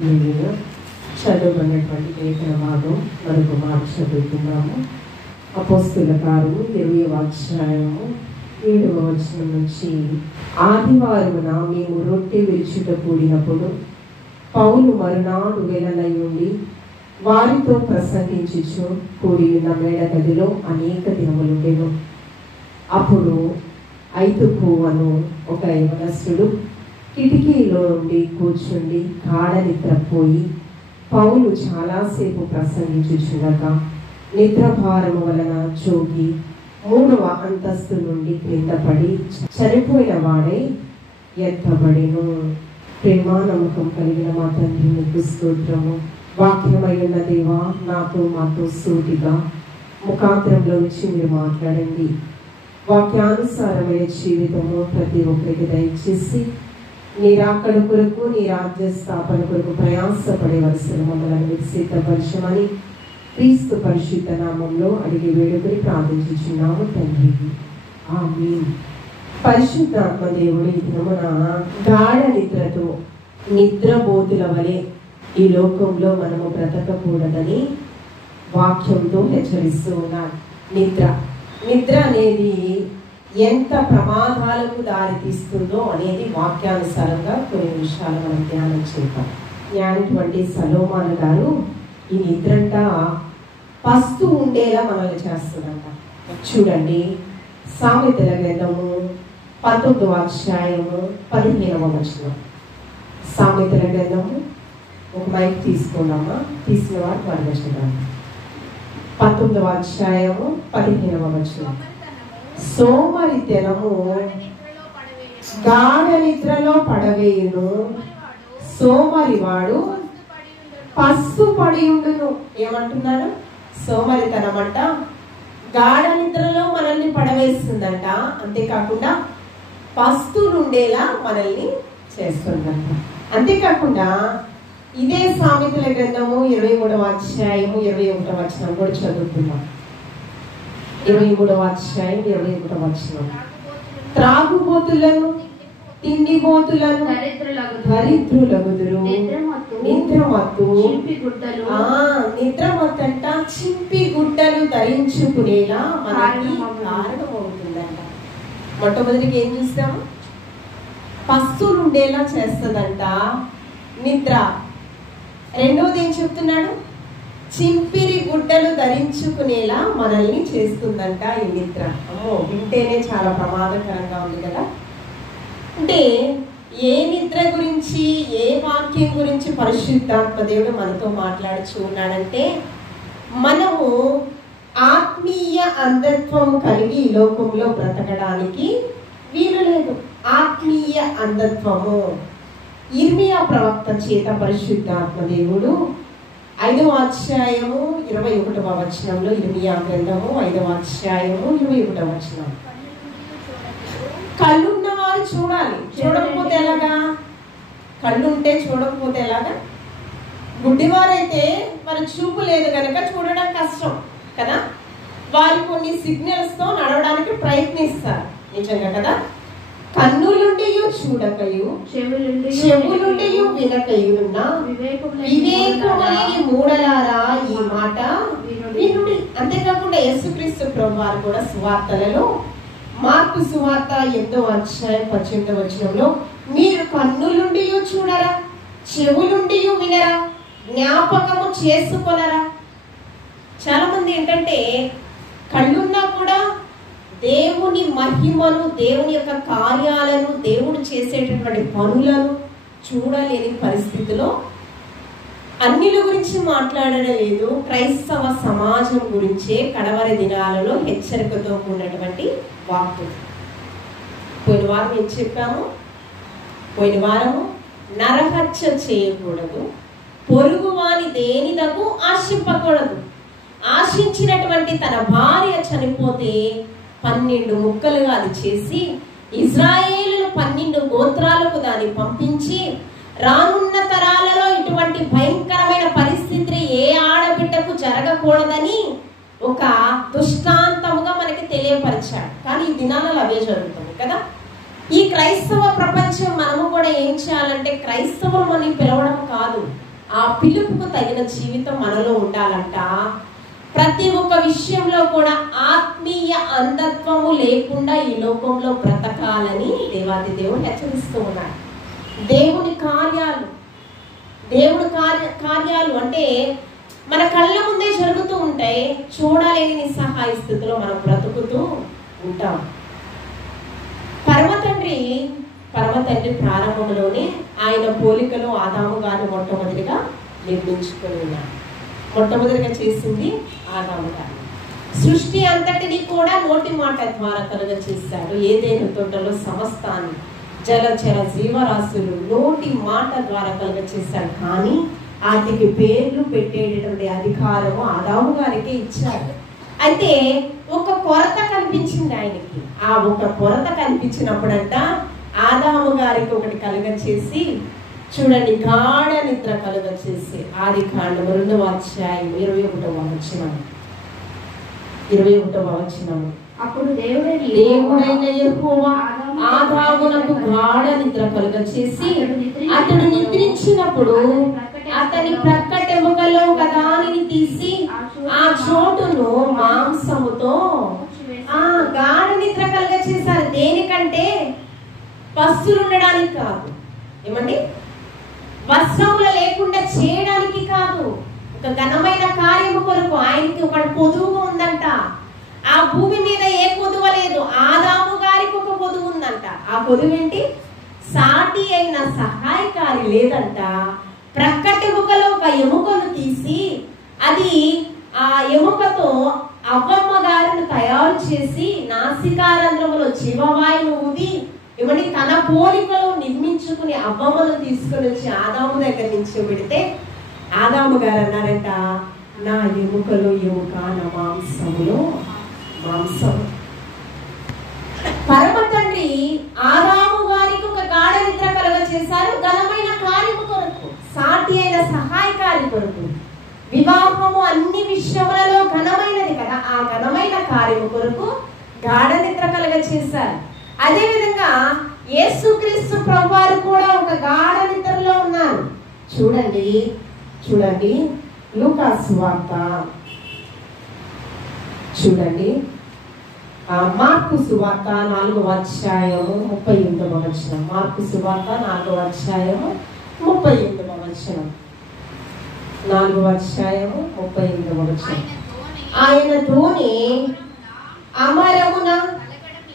మీరు చదువుకున్నటువంటి లేఖన భాగం మరొక మాట చదువుతున్నాము. అపోస్తుల కార్యము 20వ అధ్యాయము 7వ వచనం నుంచి, ఆదివారమున మేము రొట్టె విరుచుట కూడినప్పుడు పౌలు మరునాడు వెలనయుండి వారితో ప్రసంగించుచు కూడి ఉన్న మేడ గదిలో అనేక దినములుండెను. అప్పుడు ఐతుకు అను ఒక యవనస్తుడు కిటికీలో నుండి కూర్చుండి గాఢ నిద్రపోయి పౌలు చాలాసేపు ప్రసంగించుచుండగా నిద్రభారము వలన చోగి 3వ అంతస్తు నుండి క్రింద పడి చనిపోయిన వాడై ఎత్తబడెను. ప్రేమానమ్మకం కలిగిన మా తండ్రి, మీకు స్తోత్రము. వాక్యమైన దేవా, మాతో సూటిగా ముఖాంతరంలో నుంచి మీరు మాట్లాడండి. వాక్యానుసారమైన జీవితము ప్రతి ఒక్కరికి దయచేసి నీ రాకడ కొరకు, నీ రాజ్య స్థాపన కొరకు ప్రయాసపడేవలసిన మమ్మల్ని మీరు సిద్ధపరచమని క్రీస్తు పరిశుద్ధ నామంలో అడిగి వేడుకొని ప్రార్థించుచున్నాము తండ్రి, ఆమేన్. పరిశుద్ధాత్మ దేవుడి దినమున గాఢ నిద్రతో నిద్రబోతుల వలె ఈ లోకంలో మనము బ్రతకకూడదని వాక్యంతో హెచ్చరిస్తూ ఉన్నాడు. నిద్ర అనేది ఎంత ప్రమాదాలకు దారితీస్తుందో అనేది వాక్యానుసారంగా కొన్ని విషయాలు మనం ధ్యానం చేద్దాం. జ్ఞానిటువంటి సలోమాను గారు ఈ నిద్రంట పస్తు ఉండేలా మనల్ని చేస్తుందంట. చూడండి, సామెతల గ్రంథము 19వ అధ్యాయము 15వ వచనం. సామెతల గ్రంథము, ఒక మైక్ తీసుకున్నామా, తీసిన వాడు వర్ణించడం. 19వ అధ్యాయము 15వ వచనం. సోమరితనము గాఢ నిద్రలో పడవేయును, సోమరివాడు పస్తు పడి ఉండును. ఏమంటున్నాడు? సోమరితనం అంట గాఢ నిద్రలో మనల్ని పడవేస్తుందంట. అంతేకాకుండా పస్తు నుండేలా మనల్ని చేస్తుందంట. అంతేకాకుండా ఇదే సామెతల గ్రంథము 23వ అధ్యాయము 21వ వచనం కూడా చదువుతున్నాం. 23వ అధ్యాయం 21వ వచనం. త్రాగుబోతులను, తిండిబోతులను దరిద్రులగుదురు, నిద్రమత్తు అంట చింపి గుడ్డలు ధరించుకునేలా మనకి కారణమవుతుందంట. మొట్టమొదటికి ఏం చూస్తాము? పస్తులు ఉండేలా చేస్తుందంట నిద్ర. రెండోది ఏం చెప్తున్నాడు? చింపిరి గుడ్డలు ధరించుకునేలా మనల్ని చేస్తుందంట ఈ నిద్ర. అమ్మో, వింటేనే చాలా ప్రమాదకరంగా ఉంది కదా. అంటే ఏ నిద్ర గురించి, ఏ వాక్యం గురించి పరిశుద్ధాత్మ దేవుడు మనతో మాట్లాడుచూ ఉన్నాడంటే, మనము ఆత్మీయ అంధత్వం కలిగి ఈ లోకంలో బ్రతకడానికి వీలు లేదు. ఆత్మీయ అంధత్వము ఇర్మియా ప్రవక్త చేత పరిశుద్ధాత్మ దేవుడు 5వ అధ్యాయము 21వ వచనంలో, ఇర్మియా గ్రంథము 5వ అధ్యాయము 21వ వచనం. కళ్ళున్న వారు చూడాలి, చూడకపోతే ఎలాగా? కళ్ళుంటే చూడకపోతే ఎలాగా? గుడ్డివారైతే మరి చూపు లేదు కనుక చూడడం కష్టం కదా. వారు కొన్ని సిగ్నల్స్ తో నడవడానికి ప్రయత్నిస్తారు, నిజంగా కదా. కన్నులుండియు చూడకయు, చెవులుండియు వినకయున్న వివేకమైన మూఢలారా ఈ మాట వినుడి. అంతేకాకుండా యేసుక్రీస్తు ప్రభువారు కూడా సువార్తలలో, మార్కు సువార్త 8వ అధ్యాయం 18వ వచనంలో, మీరు కన్నులుండియు చూడరా, చెవులుండియు వినరా, జ్ఞాపకము చేసుకొనరా. చాలా మంది ఏంటంటే కళ్ళున్నా కూడా దేవుని మహిమను, దేవుని యొక్క కార్యాలను, దేవుడు చేసేటటువంటి పనులను చూడలేని పరిస్థితిలో అన్నిల గురించి మాట్లాడడం లేదు. క్రైస్తవ సమాజం గురించే కడవరి దినాలలో హెచ్చరికతో కూడినటువంటి వాక్యం. పోయిన వారం ఏం చెప్పాము? పోయిన వారము నరహత్య చేయకూడదు, పొరుగు వాని దేనిదకు ఆశింపకూడదు. ఆశించినటువంటి తన భార్య చనిపోతే 12 ముక్కలుగా అది చేసి ఇజ్రాయేలు 12 గోత్రాలకు దాన్ని పంపించి, రానున్న తరాలలో ఇటువంటి భయంకరమైన పరిస్థితి ఏ ఆడబిడ్డకు జరగకూడదని ఒక దృష్టాంతముగా మనకి తెలియపరిచాడు. కానీ ఈ దినాలలో అవే జరుగుతుంది కదా. ఈ క్రైస్తవ ప్రపంచం మనము కూడా ఏం చేయాలంటే, క్రైస్తవం అని పిలవడం కాదు, పిలుపుకు తగిన జీవితం మనలో ఉండాలంట. ప్రతి ఒక్క విషయంలో కూడా ఆత్మీయ అంధత్వము లేకుండా ఈ లోకంలో బ్రతకాలని దేవాది దేవుడు హెచ్చరిస్తూ ఉన్నాడు. దేవుడి కార్యాలు అంటే మన కళ్ళ ముందే జరుగుతూ ఉంటాయి, చూడలేని నిస్సహాయ స్థితిలో మనం బ్రతుకుతూ ఉంటాం. పరమ తండ్రి ప్రారంభంలోనే ఆయన పోలికలో ఆదాము గారిని మొట్టమొదటిగా నిర్మించుకొని ఉన్నాడు. మొట్టమొదటిగా చేసింది ఆదాము గారు. సృష్టి అంతటిని కూడా నోటి మాట ద్వారా కలుగ చేశాడు. ఏదైనా తోటలో సమస్తాన్ని జలచర జీవరాశులు నోటి మాట ద్వారా కలుగ చేశాడు. కానీ వాటికి పేర్లు పెట్టేటటువంటి అధికారము ఆదాము గారికి ఇచ్చాడు. అయితే ఒక కొరత కనిపించింది ఆయనకి. ఆ ఒక కొరత కనిపించినప్పుడంట ఆదాము గారికి ఒకటి కలుగ చేసి, చూడండి, గాఢ నిద్ర కలుగ చేసి, ఆదికాండము 2వ అధ్యాయం 21వ వచనం. అప్పుడు దేవుడైన యెహోవా ఆదామునకు గాఢ నిద్ర కలుగ చేసి, అతడు నిద్రించినప్పుడు అతని ప్రక్కటెముకలో ఒకదానిని తీసి ఆ చోటును మాంసముతో గాఢ నిద్ర కలుగ చేశారు. దేనికంటే పస్తులు ఉండడానికి కాదు, ఏమండి, వస్త్రములు లేకుండా చేయడానికి కాదు, ఒక ఘనమైన కార్యము కొరకు. ఆయనకి ఒక పొదువు ఉందంట. ఆ భూమి మీద ఏ పొదువ లేదు, ఆదాము గారికి ఒక పొదువు ఉందంట. ఆ పొదువు ఏంటి? సాటి అయిన సహాయకారి లేదంట. ప్రక్కటెముకలో ఒక ఎముకను తీసి, అది ఆ ఎముకతో అవ్వమ్మ గారిని తయారు చేసి నాసికారంధ్రములో జీవవాయువును ఊది, ఏమని తన పోలికలో నిర్మించుకుని అవ్వమ్మను తీసుకుని వచ్చి ఆదాము దగ్గర నుంచి పెడితే, ఆదాము గారు అన్నారంట, నా ఎముకలో ఎముక, నా మాంసములో మాంసం. పరమ తండ్రి ఆదాము గారికి ఒక గాఢ నిద్ర కలుగ చేశారు, ఘనమైన కార్యము కొరకు, సాటి అయిన సహాయకారి కొరకు. వివాహము అన్ని విషయములలో ఘనమైనది కదా, ఆ ఘనమైన కార్యము కొరకు గాఢ నిద్ర కలుగ చేశారు. అదే విధంగా యేసుక్రీస్తు ప్రభువారు కూడా ఒక గాఢ నిద్రలో ఉన్నారు. చూడండి లూకా సువార్త, చూడండి మార్కు సువార్త 4వ అధ్యాయము 38వ వచనం. మార్కు సువార్త 4వ అధ్యాయము 38వ వచనం. 4వ అధ్యాయము 38వ వచనం. ఆయన ధోని అమరమున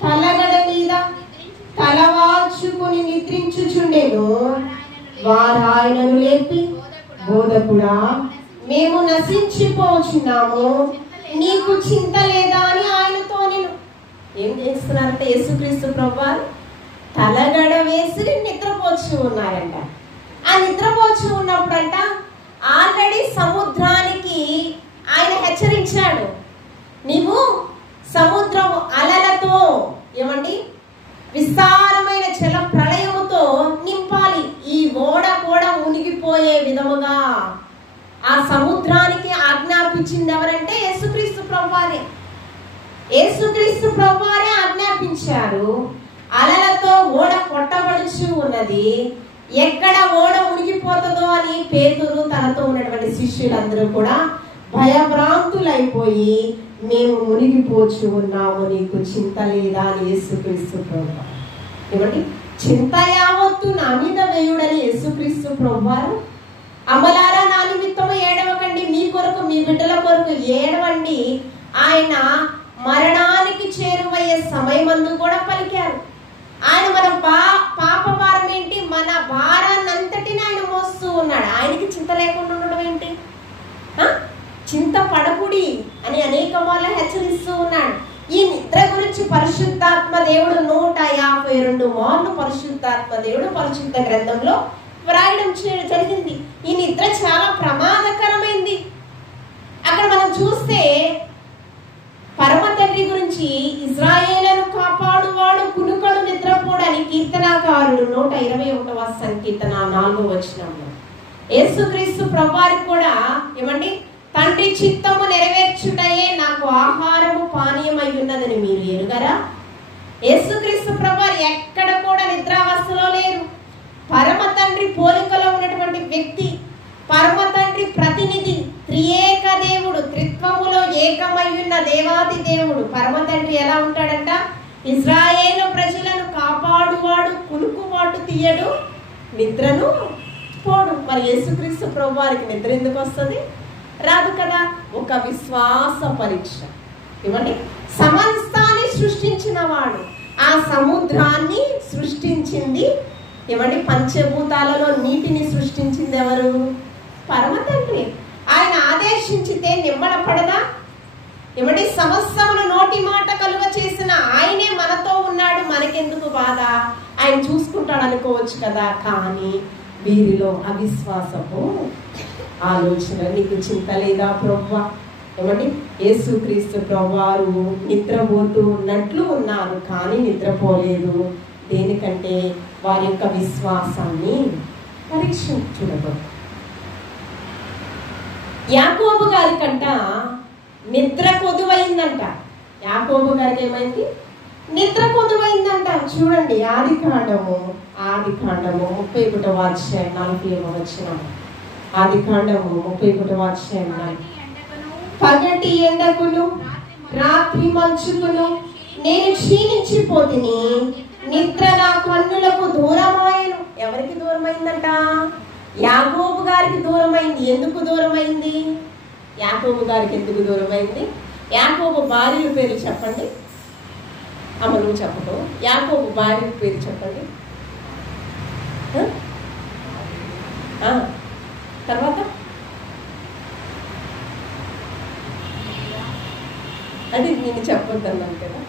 తలగడ మీద తలవాల్చుకుని నిద్రించుచుండెను. వారు ఆయనను లేపి, బోధకుడా, మేము నశించిపోచున్నాము, నీకు చింత లేదా అని ఆయనతో. ఏం చేస్తున్నారంటే యేసుక్రీస్తు ప్రభువారు తలగడ వేసి నిద్రపోచు ఉన్నారంట. ఆ నిద్రపోచు ఉన్నప్పుడంట ఆల్రెడీ సముద్రానికి ఆయన హెచ్చరించాడు, నీవు సముద్రము అలలతో, ఏమండి, విస్తారమైన జల ప్రళయముతో నింపాలి. ఈ ఓడ కూడా మునిగిపోయే విధముగా ఆ సముద్రానికి ఆజ్ఞాపించింది ఎవరంటే యేసుక్రీస్తు ప్రభువారే. యేసుక్రీస్తు ప్రభువారే ఆజ్ఞాపించారు. అలలతో ఓడ కొట్టబడుచు ఉన్నది. ఎక్కడ ఓడ మునిగిపోతుందో అని పేతురు తనతో ఉన్నటువంటి శిష్యులందరూ కూడా భయభ్రాంతులైపోయి, మేము మునిగిపోచు ఉన్నాము, నీకు చింత లేదా అని యేసుక్రీస్తు ప్రభువారు. ఏమండి, చింత యావత్తు నా మీద వేయుడని యేసుక్రీస్తు ప్రభువారు, అమలారా నా నిమిత్తము ఏడవకండి, మీ కొరకు మీ బిడ్డల కొరకు ఏడవండి, ఆయన మరణానికి చేరువయ్యే సమయమందు కూడా పలికారు. ఆయన మన పాప భారం ఏంటి, మన భారాన్నంతటిని ఆయన మోస్తూ ఉన్నాడు. ఆయనకి చింత లేకుండా ఉండడం ఏంటి? చింత పడకుడి అని అనేక వాళ్ళ హెచ్చరిస్తూ ఉన్నాడు. ఈ నిద్ర గురించి పరిశుద్ధాత్మ దేవుడు 152 మార్లు పరిశుద్ధాత్మ దేవుడు పరిశుద్ధ గ్రంథంలో వ్రాయడం జరిగింది. ఈ నిద్ర చాలా ప్రమాదకరమైంది. అక్కడ మనం చూస్తే పరమ తండ్రి గురించి, ఇశ్రాయేలును కాపాడువాడు కునుకడు నిద్రపోడని కీర్తనాకారుడు 121వ సంకీర్తన 4వ వచనంలో. యేసుక్రీస్తు ప్రభువారికి కూడా, ఏమండి, తండ్రి చిత్తము నెరవేర్చుటయే నాకు ఆహారము పానీయమై ఉన్నదని మీరు ఎరుగరా? యేసుక్రీస్తు ప్రభువారు ఎక్కడ కూడా నిద్రావస్థలో లేరు. పరమ తండ్రి పోలికలో ఉన్నటువంటి వ్యక్తి, పరమ ఏకమయ్యున్న దేవాది దేవుడు పరమ తండ్రి ఎలా ఉంటాడంట? ఇశ్రాయేలు ప్రజలను కాపాడువాడు, కునుకువాడు తీయడు, నిద్రను పోడు. మరి యేసుక్రీస్తు ప్రభు వారికి నిద్ర ఎందుకు వస్తుంది? రాదు కదా. ఒక విశ్వాస పరీక్ష. ఇవ్వండి, సమస్తాన్ని సృష్టించిన వాడు, ఆ సముద్రాన్ని సృష్టించింది ఏమండి? పంచభూతాలలో నీటిని సృష్టించింది ఎవరు? పరమ తండ్రి. ఆయన ఆదేశించితే నిమ్మడపడదా? ఏమండి? సమస్తమును నోటి మాట కలుగ చేసిన ఆయనే మనతో ఉన్నాడు, మనకెందుకు బాధ? ఆయన చూసుకుంటాడు అనుకోవచ్చు కదా. కానీ వీరిలో అవిశ్వాసపు ఆలోచన. నీకు చింత లేదా ప్రభువా? ఏమండి? యేసుక్రీస్తు ప్రభువారు నిద్రపోతూ ఉన్నట్లు ఉన్నారు, కానీ నిద్రపోలేదు. దేనికంటే వారి యొక్క విశ్వాసాన్ని పరీక్షించుటకు. యాకోబు గారి కంట నిద్ర కొదువైందంట. యాకోబు గారికి ఏమైంది? నిద్ర కొదువైందంట. చూడండి, ఆది కాండము 31వ అధ్యాయం 40వ వచనం. ఆది కాండము 31వ అధ్యాయం. పగటి ఎండకును రాత్రి మంచుకును నేను క్షీణించిపోతిని, నిద్ర నా కన్నులకు దూరమాయను. ఎవరికి దూరమైందంట? యాకోబు గారికి దూరమైంది. ఎందుకు దూరమైంది? యాకోబు గారికి ఎందుకు దూరమైంది? యాకోబు భార్య పేరు చెప్పండి. అమ్మ నువ్వు చెప్పదు. యాకోబు భార్య పేరు చెప్పండి. తర్వాత అది నేను చెప్పొద్దన్నాను కదా.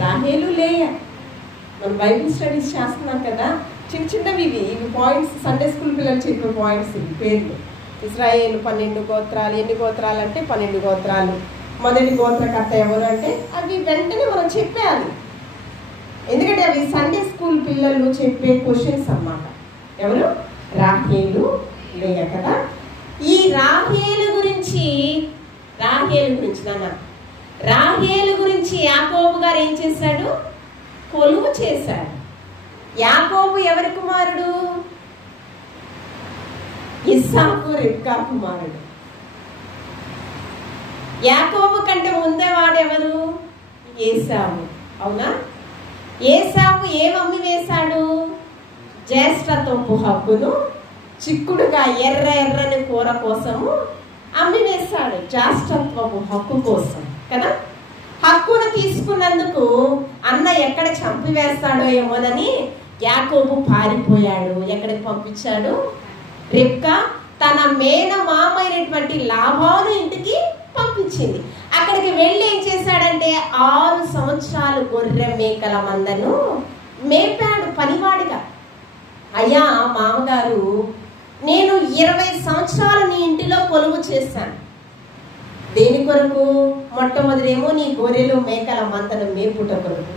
రాహేలు, లేయా. మనం బైబిల్ స్టడీస్ చేస్తున్నాం కదా. చిన్న చిన్నవి ఇవి పాయింట్స్, సండే స్కూల్ పిల్లలు చెప్పే పాయింట్స్. ఇవి పేర్లు. ఇశ్రాయేలు 12 గోత్రాలు. ఎన్ని గోత్రాలు అంటే 12 గోత్రాలు. మొదటి గోత్రకర్త ఎవరు అంటే అవి వెంటనే మనం చెప్పేయాలి. ఎందుకంటే అవి సండే స్కూల్ పిల్లలు చెప్పే క్వశ్చన్స్ అన్నమాట. ఎవరు? రాహేలు, లేయా కదా. ఈ రాహేలు గురించి రాహేలు గురించి యాకోబు గారు ఏం చేశాడు? కొలువు చేశాడు. యాకోబు ఎవరి కుమారుడు? ఇస్సాకు, రిబ్కా కుమారుడు. యాకోబు కంటే ముందే వాడెవరు? ఏసావు. అవునా? ఏసావు ఏమమ్మి వేశాడు? జ్యేష్ఠత్వపు హక్కును చిక్కుడుగా ఎర్రని కూర కోసము అమ్మి వేశాడు. జ్యేష్ఠత్వపు హక్కు కోసం కదా. హక్కును తీసుకున్నందుకు అన్న ఎక్కడ చంపివేస్తాడో ఏమోనని యాకోబు పారిపోయాడు. ఎక్కడికి పంపించాడు? రిబ్కా తన మేనమామైనటువంటి లాబాను ఇంటికి పంపించింది. అక్కడికి వెళ్ళి ఏం చేశాడంటే 6 సంవత్సరాలు గొర్రె మేకల మందను మేపాడు పనివాడిగా. అయ్యా మామగారు, నేను 20 సంవత్సరాలు నీ ఇంటిలో కొలువు చేశాను. దేని కొరకు? మొట్టమొదటేమో నీ గొర్రెలు మేకల మందను మేపుట కొరకు.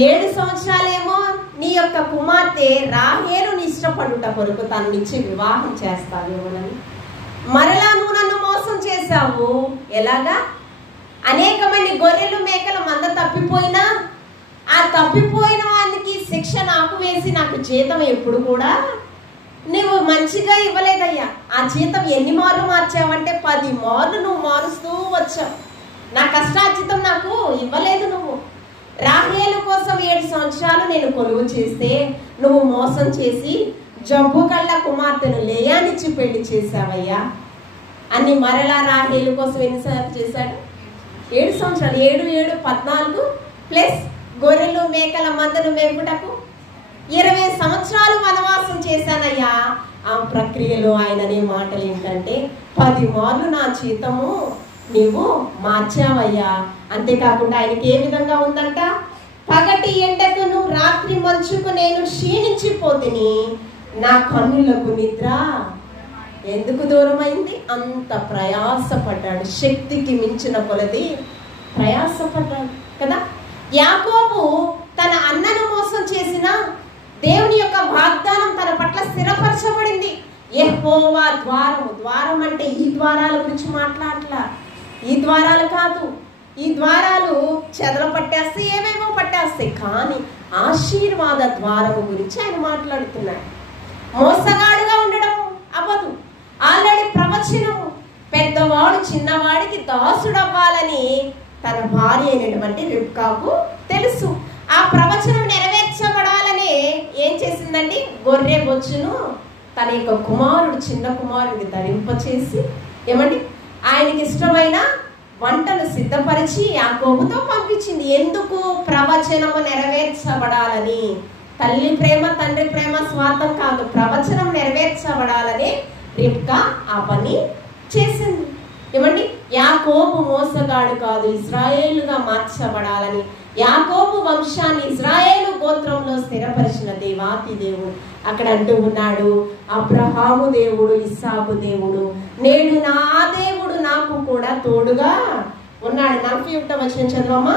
7 సంవత్సరాలేమో నీ యొక్క కుమార్తె రాహేలుని ఇష్టపడుట కొరకు తననిచ్చి వివాహం చేస్తావేమోనని. మరలా నువ్వు నన్ను మోసం చేశావు. ఎలాగా? అనేకమైన గొర్రెలు మేకల మంద తప్పిపోయినా ఆ తప్పిపోయిన వానికి శిక్ష నాకు వేసి నాకు జీతం ఎప్పుడు కూడా నువ్వు మంచిగా ఇవ్వలేదయ్యా. ఆ జీతం ఎన్ని మార్లు మార్చావంటే 10 మార్లు నువ్వు మారుస్తూ వచ్చావు. నా కష్టార్జితం నాకు ఇవ్వలేదు నువ్వు. రాహేలు కోసం 7 సంవత్సరాలు నేను కొలువు చేస్తే నువ్వు మోసం చేసి జబ్బు కళ్ళ కుమార్తెను లేయానిచ్చి పెళ్లి చేశావయ్యా అని మరలా రాహేలు కోసం ఎన్నిసార్లు చేశాడు? 7 సంవత్సరాలు. 7 14 ప్లస్ గొర్రెలు మేకల మందను మేపుటకు 20 సంవత్సరాలు వనవాసం చేశానయ్యా. ఆ ప్రక్రియలో ఆయన అనే మాటలు ఏంటంటే 10 మార్లు నా జీతము నీవు మార్చావయ్యా. అంతేకాకుండా ఆయనకి ఏ విధంగా ఉందంట? పగటి ఎండకును రాత్రి మంచుకు నేను క్షీణించిపోతిని, నా కన్నులకు నిద్ర ఎందుకు దూరమైంది? అంత ప్రయాసపడ్డాడు. శక్తికి మించిన కొలది ప్రయాసపడ్డాడు కదా. యాకోబు తన అన్నను మోసం చేసిన దేవుని యొక్క వాగ్దానం తన పట్ల స్థిరపరచబడింది. యెహోవా ద్వారము. ద్వారం అంటే ఈ ద్వారాల గురించి మాట్లాడట్లా. ఈ ద్వారాలు కాదు. ఈ ద్వారాలు చెదలు పట్టేస్తే ఏమేమో పట్టేస్తాయి. కానీ ఆశీర్వాద ద్వారము గురించి ఆయన మాట్లాడుతున్నాడు. మోసగాడుగా ఉండడం అవ్వదు. ఆల్రెడీ ప్రవచనము పెద్దవాడు చిన్నవాడు దాసుడవ్వాలని తన భార్య అయినటువంటి రిబ్కాకు తెలుసు. ఆ ప్రవచనం నెరవేర్చబడాలని ఏం చేసిందండి? గొర్రె బొచ్చును తన యొక్క కుమారుడు, చిన్న కుమారుడికి ధరింపచేసి ఏమండి ఆయనకి ఇష్టమైన వంటలు సిద్ధపరిచి యాకోబుతో పంపించింది. ఎందుకు? ప్రవచనము నెరవేర్చబడాలని. తల్లి ప్రేమ, తండ్రి ప్రేమ స్వార్థం కాదు, ప్రవచనం నెరవేర్చబడాలని రిబ్కా ఆ పని చేసింది. ఏమండి యాకోబు మోసగాడు కాదు, ఇశ్రాయేలుగా మార్చబడాలని, యాకోబు వంశాన్ని ఇశ్రాయేలు గోత్రంలో స్థిరపరిచిన దేవాతి దేవుడు అక్కడ అంటూ ఉన్నాడు. అబ్రహాము దేవుడు, ఇస్సాకు దేవుడు, నేడు నా దేవుడు నాకు కూడా తోడుగా ఉన్నాడు. 41వ వచనం చదవమ్మా.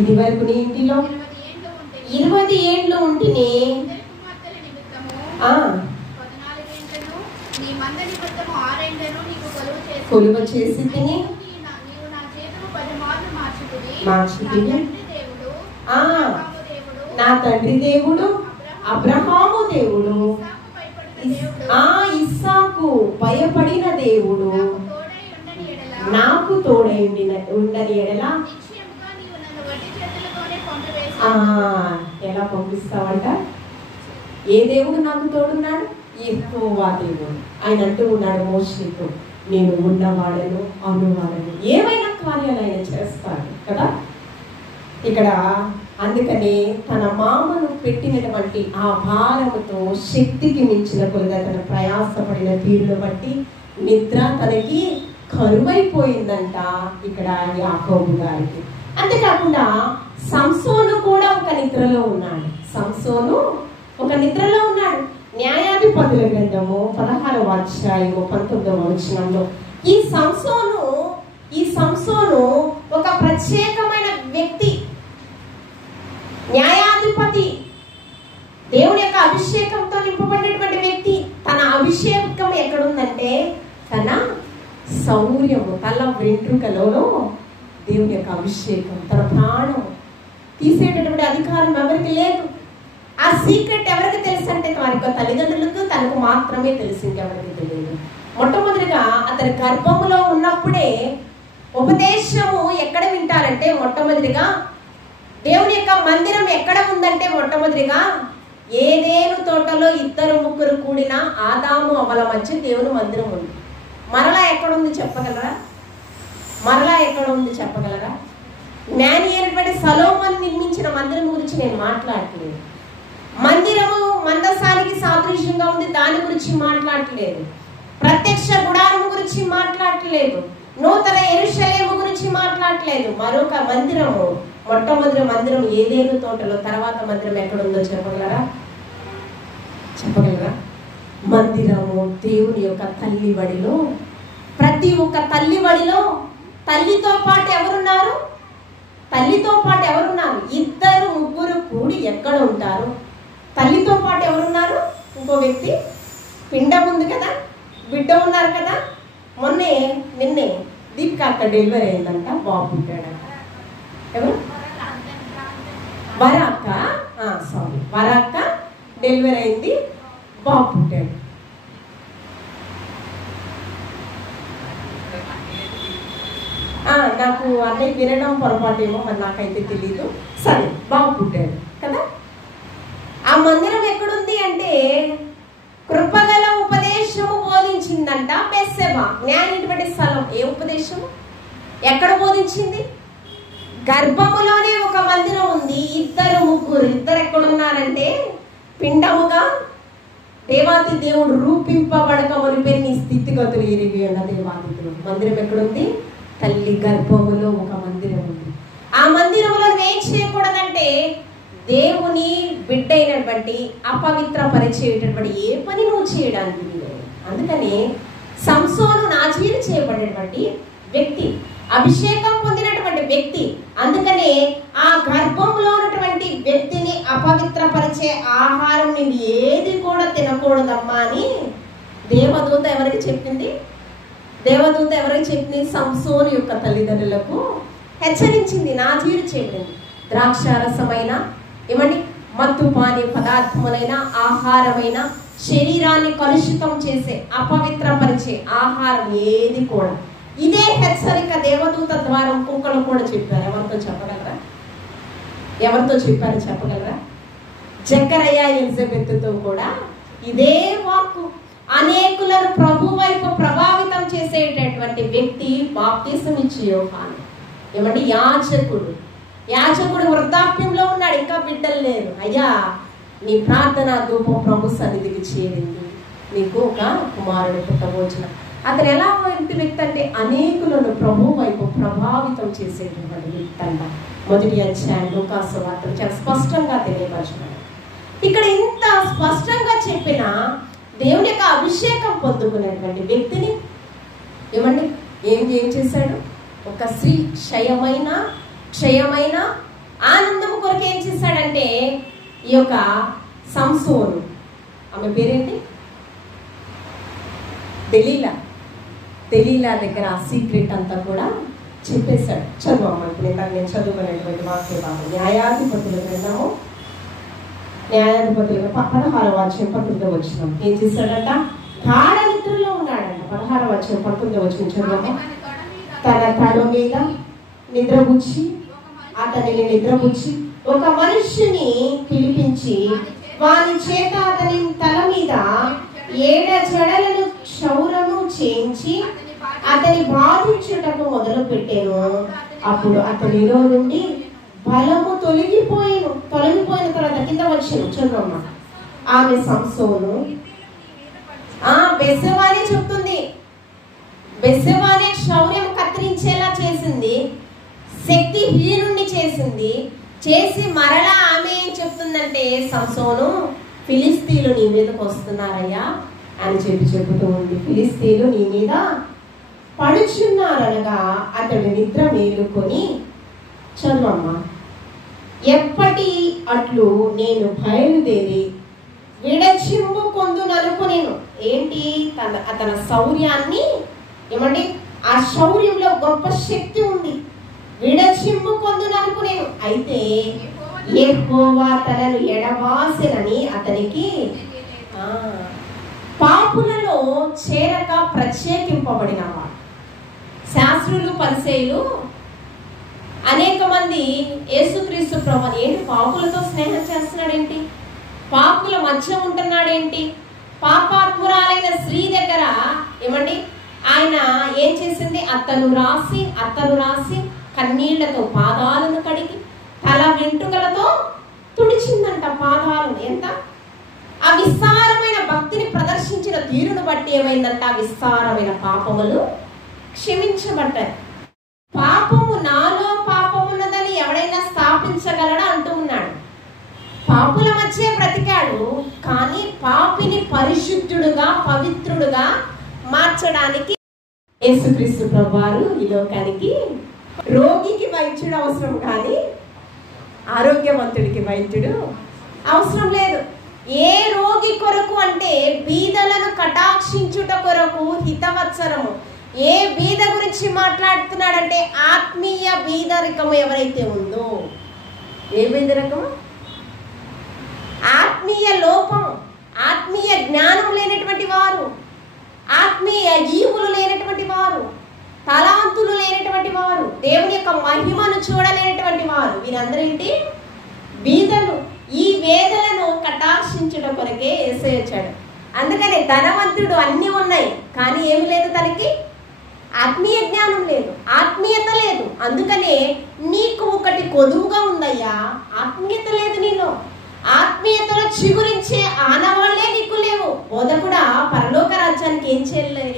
ఇది వరకు నీ ఇంటిలో 20 ఏండ్లు ఉంటిని, కొలువ చేసి తిని నా తండ్రి దేవుడు, అబ్రహాము దేవుడు, ఇస్సాకు భయపడిన దేవుడు నాకు తోడై ఉండని ఎడల ఎలా పంపిస్తావంట? ఏ దేవుడు నాకు తోడున్నాడు? యెహోవా దేవుడు. ఆయన అంటూ ఉన్నాడు మోషేతో, నేను ఉన్నవాడను అనువాడను, ఏమైనా కార్యాలు ఆయన చేస్తాడు కదా. ఇక్కడ అందుకనే తన మామను పెట్టినటువంటి ఆ భారముతో శక్తికి మించిన కొలది తన ప్రయాసపడిన తీరును బట్టి నిద్ర తనకి కరువైపోయిందంట ఇక్కడ యాకోబు గారికి. అంతేకాకుండా సంసోను కూడా ఒక నిద్రలో ఉన్నాడు. సంసోను ఒక నిద్రలో ఉన్నాడు. న్యాయాధిపతుల గ్రంథము 16వ అధ్యాయము 19వ వచనంలో ఈ సంసోను ఒక ప్రత్యేకమైన వ్యక్తి, న్యాయాధిపతి, దేవుని యొక్క అభిషేకంతో నింపబడినటువంటి వ్యక్తి. తన అభిషేకం ఎక్కడుందంటే తన శౌర్యము, తల వెంట్రుకలలో దేవుని యొక్క అభిషేకం, తన ప్రాణం తీసేటటువంటి అధికారం ఎవరికి లేదు. ఆ సీక్రెట్ ఎవరికి తెలుసు అంటే వారి యొక్క తల్లిదండ్రులకు, తనకు మాత్రమే తెలుసు, ఇంకెవరికి తెలియదు. మొట్టమొదటిగా అతని గర్భములో ఉన్నప్పుడే ఉపదేశము ఎక్కడ వింటారంటే మొట్టమొదటిగా దేవుని యొక్క మందిరం ఎక్కడ ఉందంటే మొట్టమొదటిగా ఏదేను తోటలో 2-3 కూడిన ఆదాము అవ్వల మధ్య దేవుని మందిరం ఉంది. మరలా ఎక్కడుంది చెప్పగలరా? మరలా ఎక్కడ ఉంది చెప్పగలరా? జ్ఞాని అయినటువంటి సొలొమోను నిర్మించిన మందిరం గురించి నేను మాట్లాడట్లేదు. మందిరము మందసానికి సాదృశ్యంగా ఉంది, దాని గురించి మాట్లాడట్లేదు. ప్రత్యక్ష గుడారము గురించి మాట్లాడట్లేదు. నూతన యెరూషలేము గురించి మాట్లాడట్లేదు. మరొక మందిరము, మొట్టమొదటి మందిరం ఏదేను తోటలో, తర్వాత మందిరం ఎక్కడుందో చెప్పగలరా? మందిరము దేవుని యొక్క తల్లి వడిలో, ప్రతి ఒక్క తల్లి వడిలో తల్లితో పాటు ఎవరున్నారు? 2-3 కూడి ఎక్కడ ఉంటారు? తల్లితో పాటు ఎవరున్నారు? ఇంకో వ్యక్తి, పిండం ఉంది కదా, బిడ్డ ఉన్నారు కదా. నిన్నే దీపిక అక్క డెలివరీ అయిందంట, బాబు పుట్టాడంట. ఎవరు? వరాక్క డెలివరీ అయింది, బాబు పుట్టాడు. నాకు అన్నీ వినడం పొరపాటేమో, మరి నాకైతే తెలీదు. సరే, బాబు పుట్టాడు కదా. ఆ మందిరం ఎక్కడుంది అంటే కృపగల ఉపదేశము బోధించిందంట బెత్షెబా. జ్ఞానటువంటి స్థలం. ఏ ఉపదేశము? ఎక్కడ బోధించింది? గర్భములోనే ఒక మందిరం ఉంది. 2-3 ఎక్కడున్నారంటే పిండముగా దేవాతి దేవుడు రూపింపబడక మునిపెన్ని స్థితిగతులు ఎరిగి ఉన్న దేవాతి దేవుడు. మందిరం ఎక్కడుంది? తల్లి గర్భములో ఒక మందిరం ఉంది. ఆ మందిరంలో ఏం చేయకూడదంటే దేవుని బిడ్డ అయినటువంటి అపవిత్రపరిచేటటువంటి ఏ పని నువ్వు చేయడానికి లేదు. అందుకని సంసోను నాజీరు చేయబడినటువంటి వ్యక్తి, అభిషేకం పొందినటువంటి వ్యక్తి. అందుకనే ఆ గర్భంలో ఉన్నటువంటి వ్యక్తిని అపవిత్రపరిచే ఆహారం నువ్వు ఏది కూడా తినకూడదమ్మా అని దేవదూత ఎవరికి చెప్పింది? సంసోను యొక్క తల్లిదండ్రులకు హెచ్చరించింది, నాజీరు చేయబడింది. ద్రాక్షారసమైన ఏమండి మత్తు పానీయ పదార్థములైన, ఆహారమైన, శరీరాన్ని కలుషితం చేసే, అపవిత్రపరిచే ఆహారం ఏది కూడా. ఇదే హెచ్చరిక దేవదూత ద్వారా కుక్కలు కూడా చెప్పారు. ఎవరితో చెప్పగలరా? ఎవరితో చెప్పారు చెప్పగలరా? జకరియా ఎలిజబెత్తో కూడా ఇదే వాక్కు. అనేకులను ప్రభు వైపు ప్రభావితం చేసేటటువంటి వ్యక్తి బాప్తిసం ఇచ్చే యోహాను. ఏమంటే యాజకుడు వృద్ధాప్యంలో ఉన్నాడు, ఇంకా బిడ్డలు లేరు. అయ్యా, నీ ప్రార్థన ధూపం ప్రభు సన్నిధికి చేరింది, నీకు ఒక కుమారుడు పుట్టబోచిన. అతను ఎలా వ్యక్తి అంటే అనేకులను ప్రభు వైపు ప్రభావితం చేసేటటువంటి వ్యక్తి అంట. మొదటి అధ్యాయం లూకాసు వార్త చాలా స్పష్టంగా తెలియపరచున్నాడు. ఇక్కడ ఇంత స్పష్టంగా చెప్పిన దేవుని యొక్క అభిషేకం పొందుకునేటువంటి వ్యక్తిని ఏమండి ఏం చేశాడు? ఒక స్త్రీ క్షయమైన ఆనందం కొరకు ఏం చేశాడంటే, ఈ యొక్క సంసోను, ఆమె పేరేంటి, దెలీలా దగ్గర ఆ సీక్రెట్ అంతా కూడా చెప్పేశాడు. చదువమ్మ, ఇప్పుడు నేను చదువుకునేటువంటి వాక్య భాగం న్యాయాధిపతుల గ్రంథము 16వ అధ్యాయం 19వ వచనం. ఏం చేశాడట? గాఢ నిద్రలో ఉన్నాడంట. 16వ అధ్యాయం 19వ వచనం చదువు. తన తల మీద అతనిని నిద్రపుచ్చి ఒక మనుష్యుని పిలిపించి వాని చేత అతని తల మీద 7 జడలను క్షౌరము చేయించి అతని బాధించుటకు మొదలు పెట్టాను. అప్పుడు అతనిలో నుండి బలము తొలగిపోయిన తర్వాత కింద వచ్చాను. చదువమ్మ. ఆమె సంసోను బెస్సెబానే చెప్తుంది. బెస్సెబానే క్షౌర్యం కత్తిరించేలా చేసింది, శక్తిహీనుణ్ణి చేసి మరలా ఆమె ఏం చెప్తుందంటే, సంసోను, ఫిలిస్తీన్లు నీ మీదకి వస్తున్నారయ్యా అని చెబుతూ ఉంది. ఫిలిస్తీన్లు నీ మీద పడుచున్నారనగా అతడు నిద్ర మేలుకొని, చదువమ్మా, ఎప్పటి అట్లు నేను బయలుదేరి విడచిమ్ము కొందుననుకునేను. ఏంటి? అతని శౌర్యాన్ని, ఏమండి, ఆ శౌర్యంలో గొప్ప శక్తి ఉంది. విడచిమ్ము కొందుననుకునేను. అయితే యెహోవా తనను ఎడబాసెనని అతనికి పాపులలో చేరక ప్రత్యేకింపబడినవాడు. శాస్త్రులు పరిసయ్యులు అనేక మంది యేసుక్రీస్తు ప్రభువుని ఏంటి పాపులతో స్నేహం చేస్తున్నాడేంటి, పాపుల మధ్య ఉంటున్నాడేంటి, పాపాత్మురాలైన స్త్రీ దగ్గర ఏమండి ఆయన ఏం చేసింది? అత్తరు రాసి కన్నీళ్లతో పాదాలను కడిగి తల వెంట్రుకలతో తుడిచిందంట పాదాలను. ఎంత ఆ విస్తారమైన భక్తిని ప్రదర్శించిన తీరును బట్టి ఏమైందంట? ఆ విస్తారమైన పాపములు క్షమించబడ్డాయి. పాపము నాలో పాపమున్నదని ఎవడైనా స్థాపించగలడా అంటూ ఉన్నాడు. పాపుల మధ్య బ్రతికాడు, కానీ పాపిని పరిశుద్ధుడుగా పవిత్రుడుగా మార్చడానికి యేసుక్రీస్తు ప్రభువారు ఈ లోకానికి, రోగికి వైద్యుడు అవసరం కానీ ఆరోగ్యవంతుడికి వైద్యుడు అవసరం లేదు. ఏ రోగి కొరకు అంటే బీదలను కటాక్షించుట కొరకు హితవత్సరము. ఏ బీద గురించి మాట్లాడుతున్నాడంటే ఆత్మీయ బీదరికము ఎవరైతే ఉందో, ఏ బీదరికము? ఆత్మీయ లోపం, ఆత్మీయ జ్ఞానం లేనటువంటి వారు, ఆత్మీయ ఈవులు లేనటువంటి వారు, తలాంతులు లేనటువంటి వారు, దేవుని యొక్క మహిమను చూడలేనటువంటి వారు, వీరందరేంటి? బీదలు. ఈ వేదలను కటాక్షించడం కొరకే యేసయ్య వచ్చాడు. అందుకని ధనవంతుడు అన్ని ఉన్నాయి, కానీ ఏమి లేదు, తనకి ఆత్మీయ జ్ఞానం లేదు, ఆత్మీయత లేదు. అందుకనే నీకు ఒకటి కొదువుగా ఉందయ్యా, ఆత్మీయత లేదు నీలో. ఆత్మీయతలో చిగురించే ఆనవాళ్లే నీకు లేవు. బోధకుడా, పరలోక రాజ్యానికి ఏం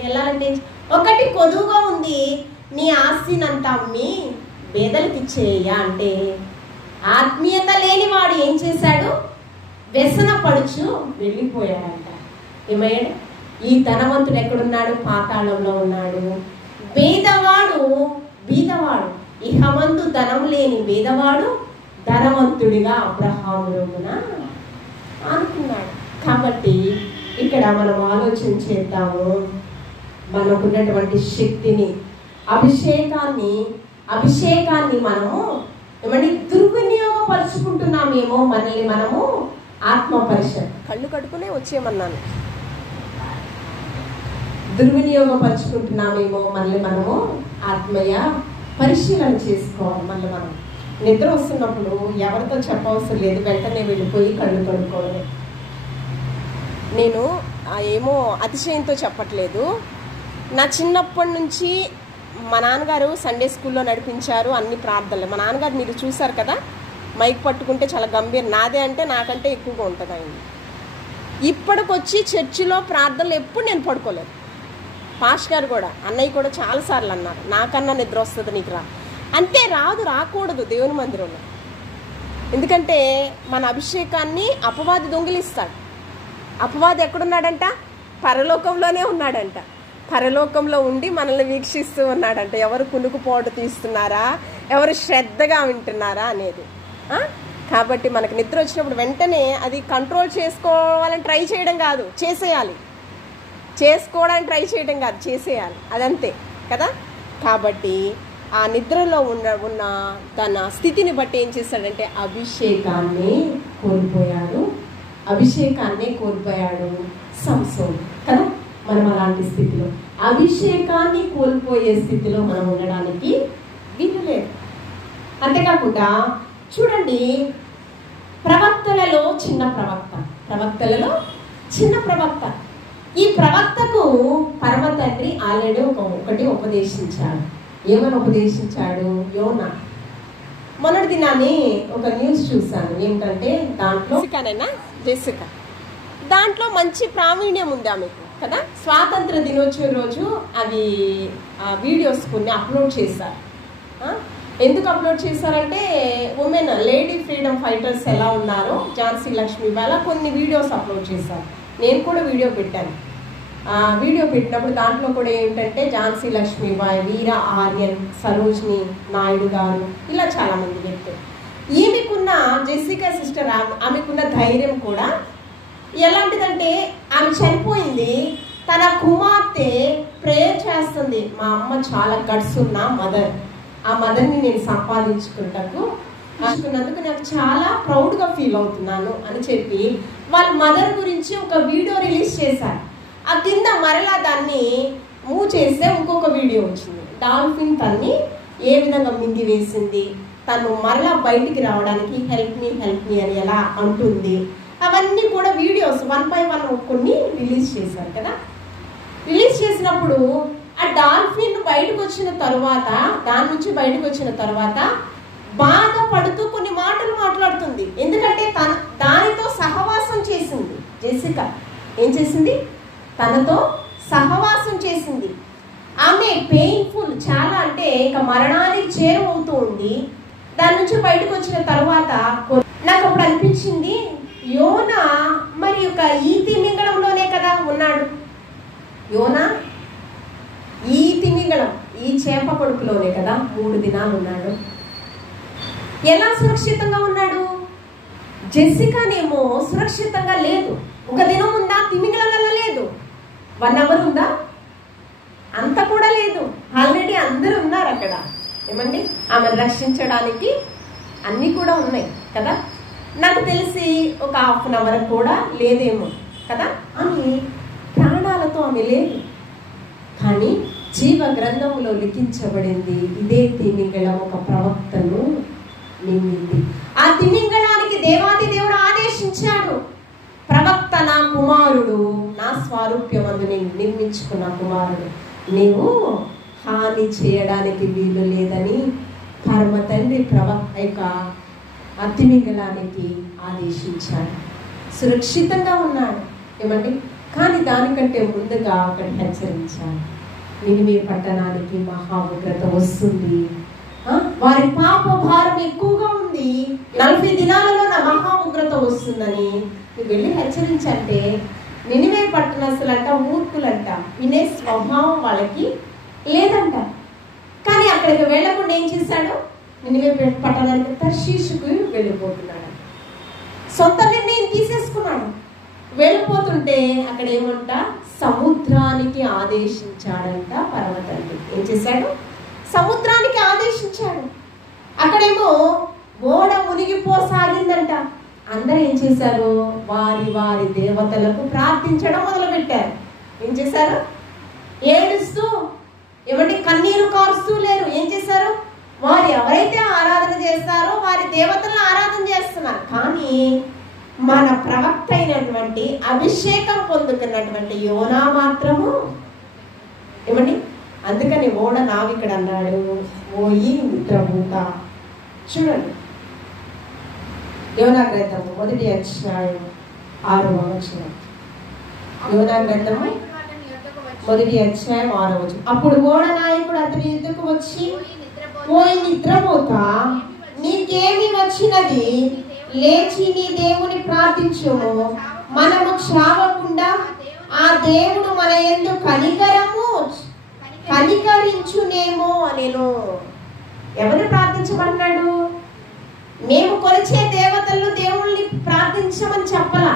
వెళ్ళాలంటే ఒకటి కొదువుగా ఉంది, నీ ఆస్తినంతా అమ్మి పేదలకు ఇచ్చేయ్యా అంటే, ఆత్మీయత లేనివాడు ఏం చేశాడు? వ్యసన పడుచు వెళ్ళిపోయాడంట. ఏమయ్యాడు? ఈ ధనవంతుడు ఎక్కడున్నాడు? పాతాళంలో ఉన్నాడు. బీదవాడు ఇహమందు ధనం లేని బీదవాడు ధనవంతుడిగా అబ్రహాము రోజున అనుకున్నాడు. కాబట్టి ఇక్కడ మనం ఆలోచన చేద్దాము. మనకున్నటువంటి శక్తిని, అభిషేకాన్ని మనము ఏమంటే దుర్వినియోగపరుచుకుంటున్నామేమో, మనల్ని మనము ఆత్మ పరిషత్ కళ్ళు కట్టుకునే వచ్చేయమన్నాను. దుర్వినియోగపరుచుకుంటున్నామేమో మళ్ళీ మనము ఆత్మీయ పరిశీలన చేసుకోవాలి. మళ్ళీ మనం నిద్ర వస్తున్నప్పుడు ఎవరితో చెప్పవసరం లేదు, వెంటనే వెళ్ళిపోయి కళ్ళు కడుక్కోవాలి. నేను ఏమో అతిశయంతో చెప్పట్లేదు. నా చిన్నప్పటి నుంచి మా నాన్నగారు సండే స్కూల్లో నడిపించారు అన్ని ప్రార్థనలు. మా నాన్నగారు మీరు చూసారు కదా, మైక్ పట్టుకుంటే చాలా గంభీరం, నాదే అంటే నాకంటే ఎక్కువగా ఉంటుంది ఆయన. ఇప్పటికొచ్చి చర్చిలో ప్రార్థనలు ఎప్పుడు నేను పడుకోలేదు. పాష్ గారు కూడా, అన్నయ్య కూడా చాలాసార్లు అన్నారు, నాకన్నా నిద్ర వస్తుంది నీకు రా అంటే. రాకూడదు దేవుని మందిరంలో. ఎందుకంటే మన అభిషేకాన్ని అపవాది దొంగిలిస్తాడు. అపవాది ఎక్కడున్నాడంట? పరలోకంలోనే ఉన్నాడంట. పరలోకంలో ఉండి మనల్ని వీక్షిస్తూ ఉన్నాడంట. ఎవరు కునుకుపోటు తీస్తున్నారా, ఎవరు శ్రద్ధగా వింటున్నారా అనేది. కాబట్టి మనకు నిద్ర వచ్చినప్పుడు వెంటనే అది కంట్రోల్ చేసుకోవాలని ట్రై చేయడం కాదు, చేసేయాలి. చేసుకోవడానికి ట్రై చేయడం కాదు, చేసేయాలి. అదంతే కదా. కాబట్టి ఆ నిద్రలో ఉన్న తన స్థితిని బట్టి ఏం చేస్తాడంటే అభిషేకాన్ని కోల్పోయాడు సంసోను కదా. మనం అలాంటి స్థితిలో, అభిషేకాన్ని కోల్పోయే స్థితిలో మనం ఉండడానికి వీలు లేదు. అంతేకాకుండా చూడండి, ప్రవక్తలలో చిన్న ప్రవక్త. ఈ ప్రవక్తకు పరమ తండ్రి ఆల్రెడీ ఒకటి ఉపదేశించాడు. ఏమని ఉపదేశించాడు? యోనా. మొన్నటి దినాన్ని ఒక న్యూస్ చూశాను. ఏంటంటే జెసికా దాంట్లో మంచి ప్రావీణ్యం ఉంది ఆమెకు కదా. స్వాతంత్ర దినోత్సవం రోజు అవి వీడియోస్ కొన్ని అప్లోడ్ చేశారు. ఎందుకు అప్లోడ్ చేశారంటే ఉమెన్ లేడీ ఫ్రీడమ్ ఫైటర్స్ ఎలా ఉన్నారో, ఝాన్సీ లక్ష్మీబాయి అలా కొన్ని వీడియోస్ అప్లోడ్ చేశారు. నేను కూడా వీడియో పెట్టాను. వీడియో పెట్టినప్పుడు దాంట్లో కూడా ఏంటంటే ఝాన్సీ లక్ష్మీబాయి, వీరా ఆర్యన్, సరోజిని నాయుడు గారు, ఇలా చాలామంది వ్యక్తులు. ఈమెకున్న జెసికా సిస్టర్ ఆమెకున్న ధైర్యం కూడా ఎలాంటిదంటే, ఆమె చనిపోయింది, తన కుమార్తె ప్రేయర్ చేస్తుంది. మా అమ్మ చాలా గట్స్ ఉన్న మదర్, ఆ మదర్ని నేను సంపాదించుకున్నందుకు నాకు చాలా ప్రౌడ్గా ఫీల్ అవుతున్నాను అని చెప్పి వాళ్ళ మదర్ గురించి ఒక వీడియో రిలీజ్ చేశారు. ఆ కింద మరలా దాన్ని మూవ్ చేస్తే ఇంకొక వీడియో వచ్చింది. డాల్ఫిన్ తన్ని ఏ విధంగా మింగి వేసింది, తను మరలా బయటికి రావడానికి హెల్ప్ మీ అని ఎలా అంటుంది, అవన్నీ కూడా వీడియోస్ 1 by 1 కొన్ని రిలీజ్ చేశారు కదా. రిలీజ్ చేసినప్పుడు ఆ డాల్ఫిన్ బయటకు వచ్చిన తర్వాత, దాని నుంచి బయటకు వచ్చిన తర్వాత బాధపడుతూ కొన్ని మాటలు మాట్లాడుతుంది. ఎందుకంటే దానితో సహవాసం చేసింది జెసికా. ఏం చేసింది? తనతో సహవాసం చేసింది. ఆమె పెయిన్ఫుల్ చాలా, అంటే ఇక మరణానికి చేరువవుతూ ఉంది. దాని నుంచి బయటకు వచ్చిన తర్వాత నాకు అప్పుడు అనిపించింది, యోనా మరి ఒక ఈ తిమింగళంలోనే కదా ఉన్నాడు. యోనా ఈ తిమింగళం, ఈ చేప కొడుకులోనే కదా 3 దినాలు ఉన్నాడు. ఎలా సురక్షితంగా ఉన్నాడు? జెసికానేమో సురక్షితంగా లేదు. ఒక దినం ఉందా? తిమింగళంలో లేదు. 1 hour ఉందా? అంత కూడా లేదు. ఆల్రెడీ అందరూ ఉన్నారు అక్కడ. ఏమండి, ఆమెను రక్షించడానికి అన్నీ కూడా ఉన్నాయి కదా. నాకు తెలిసి ఒక 1/2 hour కూడా లేదేమో కదా. ఆమె ప్రాణాలతో ఆమె లేదు, కానీ జీవ గ్రంథములో లిఖించబడింది ఇదే తిమింగళం ఒక ప్రవక్తను నిండింది. ఆ తిమింగళానికి దేవాది దేవుడు ఆదేశించాడు, ప్రవక్త నా కుమారుడు, నా స్వారూప్యమందు నేను నిర్మించుకున్న కుమారుడు, నీవు హాని చేయడానికి వీలు లేదని పరమ తండ్రి ప్రవక్త యొక్క ఆ తిమింగళానికి ఆదేశించాడు. సురక్షితంగా ఉన్నాడు. ఏమండి, కానీ దానికంటే ముందుగా ఒకటి హెచ్చరించాడు, నినివే పట్టణానికి మహా ఉగ్రత వస్తుంది, వారి పాప భారం ఎక్కువగా ఉంది, 40 దినాలలో నా మహా ఉగ్రత వస్తుందని వెళ్ళి హెచ్చరించంటే, నినివే పట్టణస్తులంట మూర్ఖులంట, వినే స్వభావం వాళ్ళకి లేదంట. కానీ అక్కడికి వెళ్ళకుండా ఏం చేశాడు? నినివే పట్టణానికి తర్షీషుకు వెళ్ళిపోతున్నాడు. సొంత నిర్ణయం తీసేసుకున్నాడు. వెళ్ళిపోతుంటే అక్కడ ఏమంట, సముద్రానికి ఆదేశించాడంట పరమ తండ్రి. ఏం చేశాడు? సముద్రానికి ఆదేశించాడు. అక్కడేమో ఓడ మునిగిపోసాగిందంట. అందరూ ఏం చేశారు? వారి వారి దేవతలకు ప్రార్థించడం మొదలుపెట్టారు. ఏం చేశారు? ఏడుస్తూ, ఏమంటే కన్నీరు కారుస్తూ లేరు. ఏం చేశారు? వారు ఎవరైతే ఆరాధన చేస్తారో వారి దేవతలను ఆరాధన చేస్తున్నారు. కానీ మన ప్రవక్త అయినటువంటి అభిషేకం పొందుకున్నటువంటి యోనా మాత్రము ఏమండి, అందుకని ఓడ నావికుడు అన్నాడు, ఓయి నిద్రపోత. చూడండి, యోనా గ్రంథము 1వ అధ్యాయం 6వ వచనం. యోనా గ్రంథము 1వ అధ్యాయం 6వ వచనం. అప్పుడు ఓడ నాయకుడు అతని ఎద్దుకు వచ్చి, ఓయి నిద్రపోత, నీకేమి వచ్చినది? లేచి నీ దేవుని ప్రార్థించుము, మనము చావకుండా ఆ దేవుడు మన యందు కనికరించునేమో అనేను. ఎవరు ప్రార్థించమన్నాడు? మేము కొలిచే దేవతలను దేవుళ్ళని ప్రార్థించమని చెప్పలా.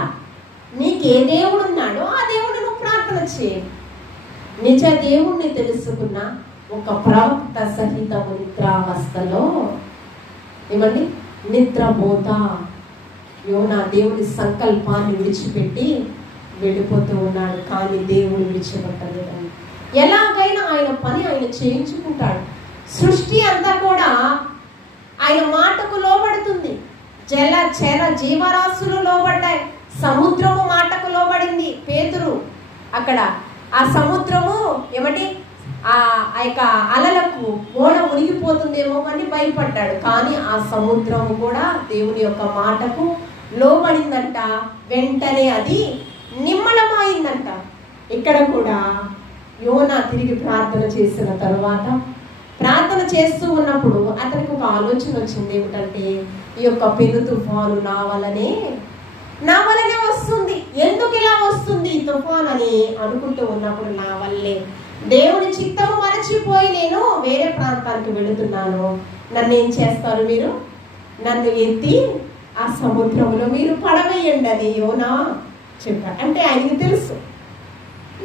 నీకే దేవుడు ఉన్నాడో ఆ దేవుడు నువ్వు ప్రార్థన చేయి. నిజ దేవుణ్ణి తెలుసుకున్న ఒక ప్రవక్త సహితము నిద్రావస్థలో ఏమండి నిద్రపోతా యోనా దేవుడి సంకల్పాన్ని విడిచిపెట్టి వెళ్ళిపోతూ ఉన్నాడు. కానీ దేవుడు విడిచిపెట్టలేదని. ఎలాగైనా ఆయన పని ఆయన చేయించుకుంటాడు. సృష్టి అంతా కూడా ఆయన మాటకు లోబడుతుంది. జల చర జీవరాశులు లోబడ్డాయి. సముద్రము మాటకు లోబడింది. పేతురు అక్కడ ఆ సముద్రము ఏమంటే ఆ యొక్క అలలకు ఓడ మునిగిపోతుందేమో అని భయపడ్డాడు. కానీ ఆ సముద్రము కూడా దేవుని యొక్క మాటకు లోబడిందంట. వెంటనే అది నిమ్మళమైందంట. ఇక్కడ కూడా యోనా తిరిగి ప్రార్థన చేసిన తరువాత ప్రార్థన చేస్తూ ఉన్నప్పుడు అతనికి ఒక ఆలోచన వచ్చింది. ఏమిటంటే, ఈ యొక్క పెను తుఫాను నా వలనే వస్తుంది. ఎందుకు ఇలా వస్తుంది ఈ తుఫాన్ అని అనుకుంటూ ఉన్నప్పుడు, నా వల్లే దేవుని చిత్తము మరచిపోయి నేను వేరే ప్రాంతానికి వెళుతున్నాను. నన్ను ఏం చేస్తారు మీరు? నన్ను ఎత్తి ఆ సముద్రంలో మీరు పడవేయండి అని యోనా చెప్పాడు. అంటే ఆయనకి తెలుసు,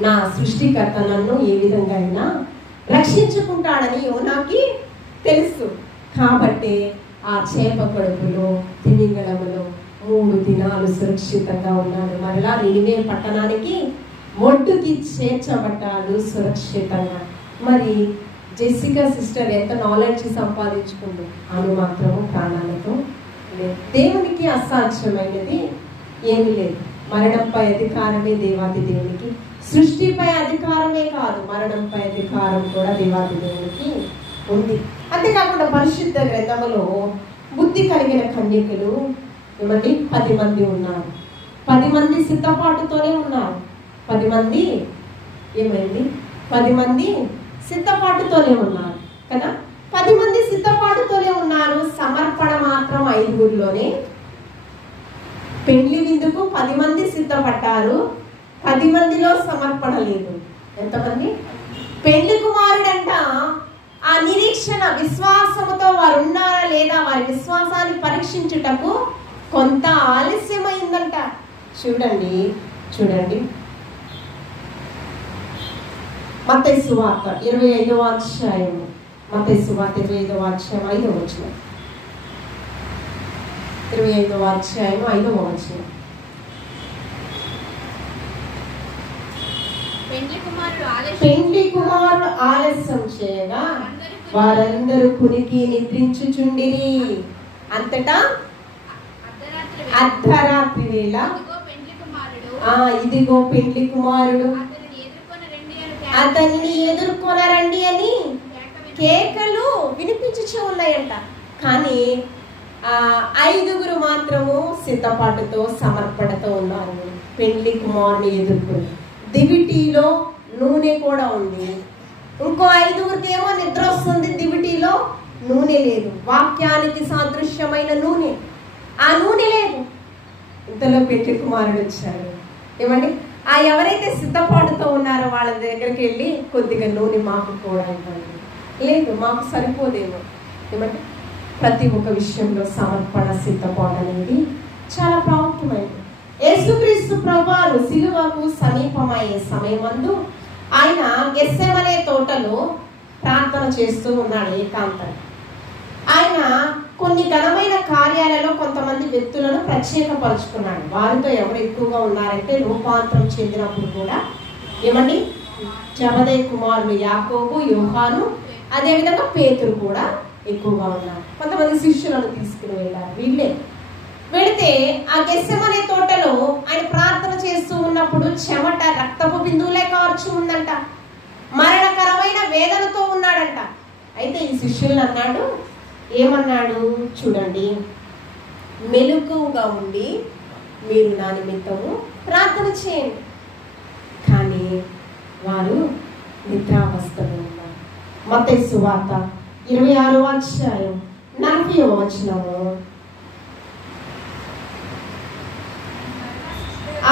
నా సృష్టికర్త నన్ను ఏ విధంగా అయినా రక్షించుకుంటాడని యోనాకి తెలుసు. కాబట్టి ఆ చేప కడుపులో తిమింగళములో 3 దినాలు సురక్షితంగా ఉన్నాడు. మరలా నినివే పట్టణానికి ఒడ్డుకి చేర్చబడ్డాడు సురక్షితంగా. మరి జెసికా సిస్టర్ ఎంత నాలెడ్జ్ సంపాదించుకుంది, ఆమె మాత్రము ప్రాణాలతో లేదు. దేవునికి అసాధ్యమైనది ఏమీ లేదు. మరణంపై అధికారమే దేవాది దేవునికి. సృష్టిపై అధికారమే కాదు, మరణంపై అధికారం కూడా దేవాది దేవునికి ఉంది. అంతేకాకుండా పరిశుద్ధ గ్రంథములో బుద్ధి కలిగిన కన్యకలు ఏమంటే 10 మంది ఉన్నారు. 10 మంది సిద్ధపాటుతోనే ఉన్నారు. 10 మంది ఏమైంది? 10 మంది సిద్ధపాటుతోనే ఉన్నారు కదా. 10 మంది సిద్ధపాటుతోనే ఉన్నారు. సమర్పణ మాత్రం 5గురిలోనే. పెళ్లి విందుకు 10 మంది సిద్ధపడ్డారు. 10 మందిలో సమర్పణ లేదు. ఎంతమంది? పెళ్లి కుమారుడంట ఆ నిరీక్షణ విశ్వాసముతో వారు ఉన్నారా లేదా, వారి విశ్వాసాన్ని పరీక్షించుటకు కొంత ఆలస్యమైందంట. చూడండి మత్తయి సువార్త 25వ అధ్యాయము. మత్తయి సువార్త 25వ అధ్యాయం 5వ వచనం. 25వ అధ్యాయం 5వ వచనం. పెండ్లి కుమారుడు ఆలస్యం చేయగా వారందరూ కునికి నిద్రించుచుండిరి. అంతటా అర్ధరాత్రి వేళ ఇదిగో పెండ్లి కుమారుడు అతన్ని ఎదుర్కొనరండి అని కేకలు వినిపించుచూ ఉన్నాయంట. కానీ 5గురు మాత్రము సిద్ధపాటుతో సమర్పణతో ఉన్నారు. పెండ్లి కుమారుని ఎదుర్కొని దివిటీలో నూనె కూడా ఉంది. ఇంకో 5గురికి ఏమో నిద్ర వస్తుంది, దివిటీలో నూనె లేదు. వాక్యానికి సాదృశ్యమైన నూనె, ఆ నూనె లేదు. ఇంతలో పెండ్లి కుమారుడు వచ్చాడు. ఏమండి, ఆ ఎవరైతే సిద్ధపాటుతో ఉన్నారో వాళ్ళ దగ్గరికి వెళ్ళి కొద్దిగా నూనె మాకు కూడా ఇవ్వండి. లేదు, మాకు సరిపోదేమో. ఏమంటే ప్రతి ఒక్క విషయంలో సమర్పణ సిద్ధపాటు అనేది చాలా ప్రాముఖ్యమైనది. యేసుక్రీస్తు ప్రభువు సిలువకు సమీపమయ్యే సమయమందు ఆయన గెత్సెమనే తోటలో ప్రార్థన చేస్తూ ఉన్నాడు ఏకాంతంగా. ఆయన కొన్ని ఘనమైన కార్యాలలో కొంతమంది వ్యక్తులను ప్రత్యేకపరుచుకున్నాడు. వారితో ఎవరు ఎక్కువగా ఉన్నారంటే రూపాంతరం చెందినప్పుడు కూడా ఏమండి జబదయి కుమారులు యాకోబు, యోహాను, అదేవిధంగా పేతురు కూడా ఎక్కువగా ఉన్నారు. కొంతమంది శిష్యులను తీసుకుని వెళ్ళారు. వీళ్ళే వెళితే ఆ గెత్సెమనే తోటలో ఆయన ప్రార్థన చేస్తూ ఉన్నప్పుడు చెమట రక్తపు బిందువులే కార్చు ఉందంట. మరణకరమైన వేదనతో ఉన్నాడంట. అయితే ఈ శిష్యులు అన్నాడు, ఏమన్నాడు చూడండి, మెలకువగా ఉండి మీరు నా నిమిత్తము ప్రార్థన చేయండి. కానీ వారు నిద్రావస్థలో ఉన్నారు. మత్తయి సువార్త 26వ అధ్యాయం 40వ వచనము,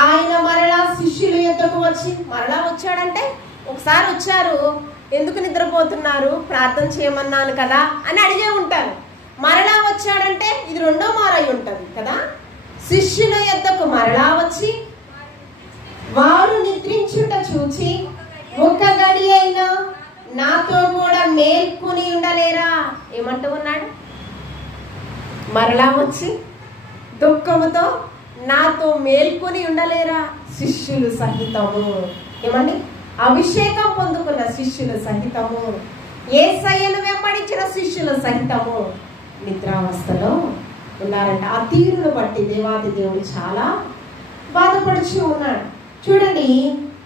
ఆయన మరలా శిష్యుల యొద్దకు వచ్చి, మరలా వచ్చాడంటే ఒకసారి వచ్చారు, ఎందుకు నిద్రపోతున్నారు, ప్రార్థన చేయమన్నాను కదా అని అడిగే ఉంటారు. మరలా వచ్చాడంటే ఇది రెండో మారై ఉంటుంది కదా. శిష్యుల యొద్దకు మరలా వచ్చి వారు నిద్రించుట చూచి, ఒక్క గడి అయినా నాతో కూడా మేల్కొని ఉండలేరా? ఏమంటూ ఉన్నాడు? మరలా వచ్చి దుఃఖముతో నాతో మేల్కొని ఉండలేరా? శిష్యులు సహితము, ఏమండి అభిషేకం పొందుకున్న శిష్యుల సహితము, యేసయ్యను వెంబడించిన శిష్యుల సహితము నిద్రావస్థలో ఉన్నారంట. ఆ తీరును బట్టి దేవాది దేవుడు చాలా బాధపడుచు ఉన్నాడు. చూడండి,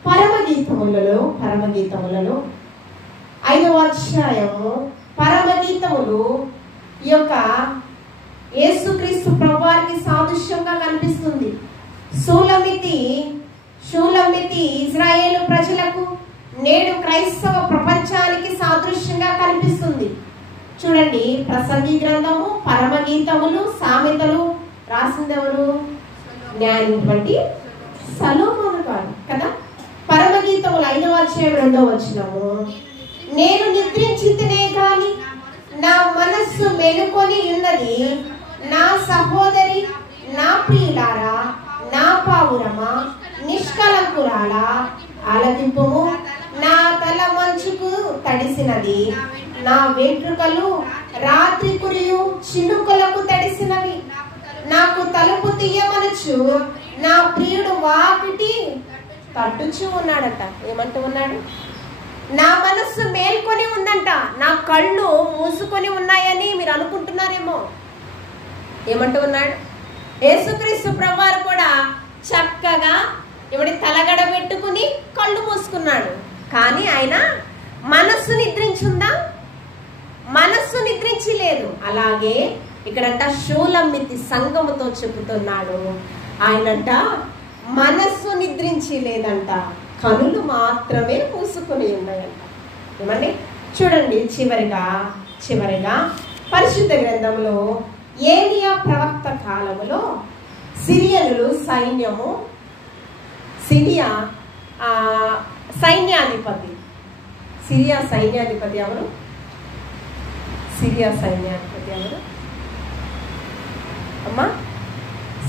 పరమగీతములలో 5వ అధ్యాయము పరమగీతములు ఈ యొక్క యేసుక్రీస్తు ప్రభువారికి సాదృశ్యంగా కనిపిస్తుంది. షూలమితి ఇజ్రాయేలు ప్రజలకు, నేడు క్రైస్తవ ప్రపంచానికి సాదృశ్యంగా కనిపిస్తుంది. చూడండి, ప్రసంగి గ్రంథము, పరమగీతములు, సామెతలు రాసింది ఎవరు? జ్ఞాని బట్టి సొలొమోను గారు కదా. పరమగీతములు 5వ అధ్యాయం 2వ వచనము, నేను నిద్రించితినే గాని నా మనస్సు మెలుకొని ఉన్నది, నా సహోదరి, నా ప్రియులారా, నా పావురమా, నిష్కలంకురాలా ఆలకింపుము. నా తల మంచుకు తడిసినది, నా వెంట్రుకలు రాత్రి కురియు చినుకులకు తడిసినవి. నాకు తలుపు తీయమనచ్చు, నా ప్రియుడు వాకిటి తట్టుచూ ఉన్నాడట. ఏమంటూ ఉన్నాడు? నా మనస్సు మేల్కొని ఉందంట, నా కళ్ళు మూసుకొని ఉన్నాయని మీరు అనుకుంటున్నారేమో. ఏమంటూ ఉన్నాడు? యేసుక్రీస్తు ప్రభువారు కూడా చక్కగా తలగడ పెట్టుకుని కళ్ళు మూసుకున్నాడు. కానీ ఆయన మనస్సు నిద్రించుందా? మనస్సు నిద్రించి లేదు. అలాగే ఇక్కడంట షూలమ్మితి సంఘముతో చెబుతున్నాడు, ఆయనంట మనస్సు నిద్రించి లేదంట, కనులు మాత్రమే మూసుకొని ఉన్నాయంట. ఏమండి చూడండి, చివరిగా పరిశుద్ధ గ్రంథంలో ఏలియా ప్రవక్త కాలములో సిరియనులు సిరియా సైన్యాధిపతి ఎవరు? సిరియా సైన్యాధిపతి ఎవరు అమ్మా?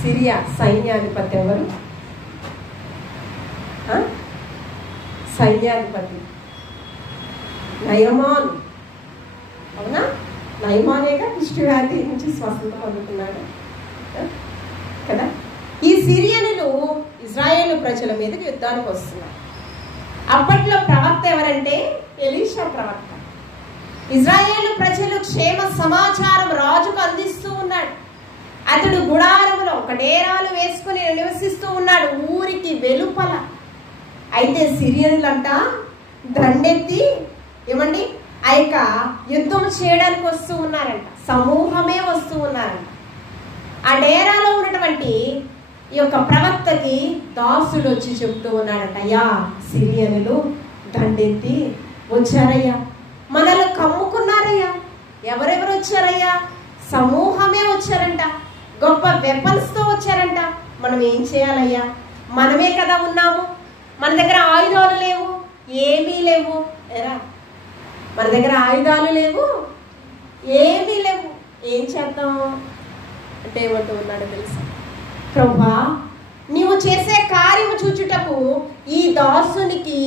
సిరియా సైన్యాధిపతి ఎవరు? సైన్యాధిపతి నయమాను. అవునా? నయమానేగా కుష్ఠవ్యాధి నుంచి స్వస్థత పొందుతున్నాడు కదా. ఈ సిరియనులు ఇజ్రాయేలు ప్రజల మీదకి యుద్ధానికి వస్తున్నారు. అప్పట్లో ప్రవక్త ఎవరంటే ఎలీషా ప్రవక్త. ఇజ్రాయేలు ప్రజలు క్షేమ సమాచారం రాజుకు అందిస్తూ ఉన్నాడు. అతడు గుడారములో ఒక డేరాలు వేసుకుని నివసిస్తూ ఉన్నాడు, ఊరికి వెలుపల. అయితే సిరియనులంట దండెత్తి ఆ యొక్క యుద్ధం చేయడానికి వస్తూ ఉన్నారంట. సమూహమే వస్తూ ఉన్నారంట. ఆ డేరాలో ఉన్నటువంటి ఈ యొక్క ప్రవక్తకి దాసుడు వచ్చి చెప్తూ ఉన్నాడంట, అయ్యా సిరియనులు దండెత్తి వచ్చారయ్యా, మనల్ని కమ్ముకున్నారయ్యా. ఎవరెవరు వచ్చారయ్యా? సమూహమే వచ్చారంట, గొప్ప వెపన్స్ తో వచ్చారంట. మనం ఏం చేయాలయ్యా? మనమే కదా ఉన్నాము, మన దగ్గర ఆయుధాలు లేవు, ఏమీ లేవు. ఎరా మన దగ్గర ఆయుధాలు లేవు, ఏమీ లేవు, ఏం చేద్దాం అంటే ఏమంటూ ఉన్నాడు తెలుసా? ప్రభువా, నీవు చేసే కార్యము చూచుటకు ఈ దాసునికి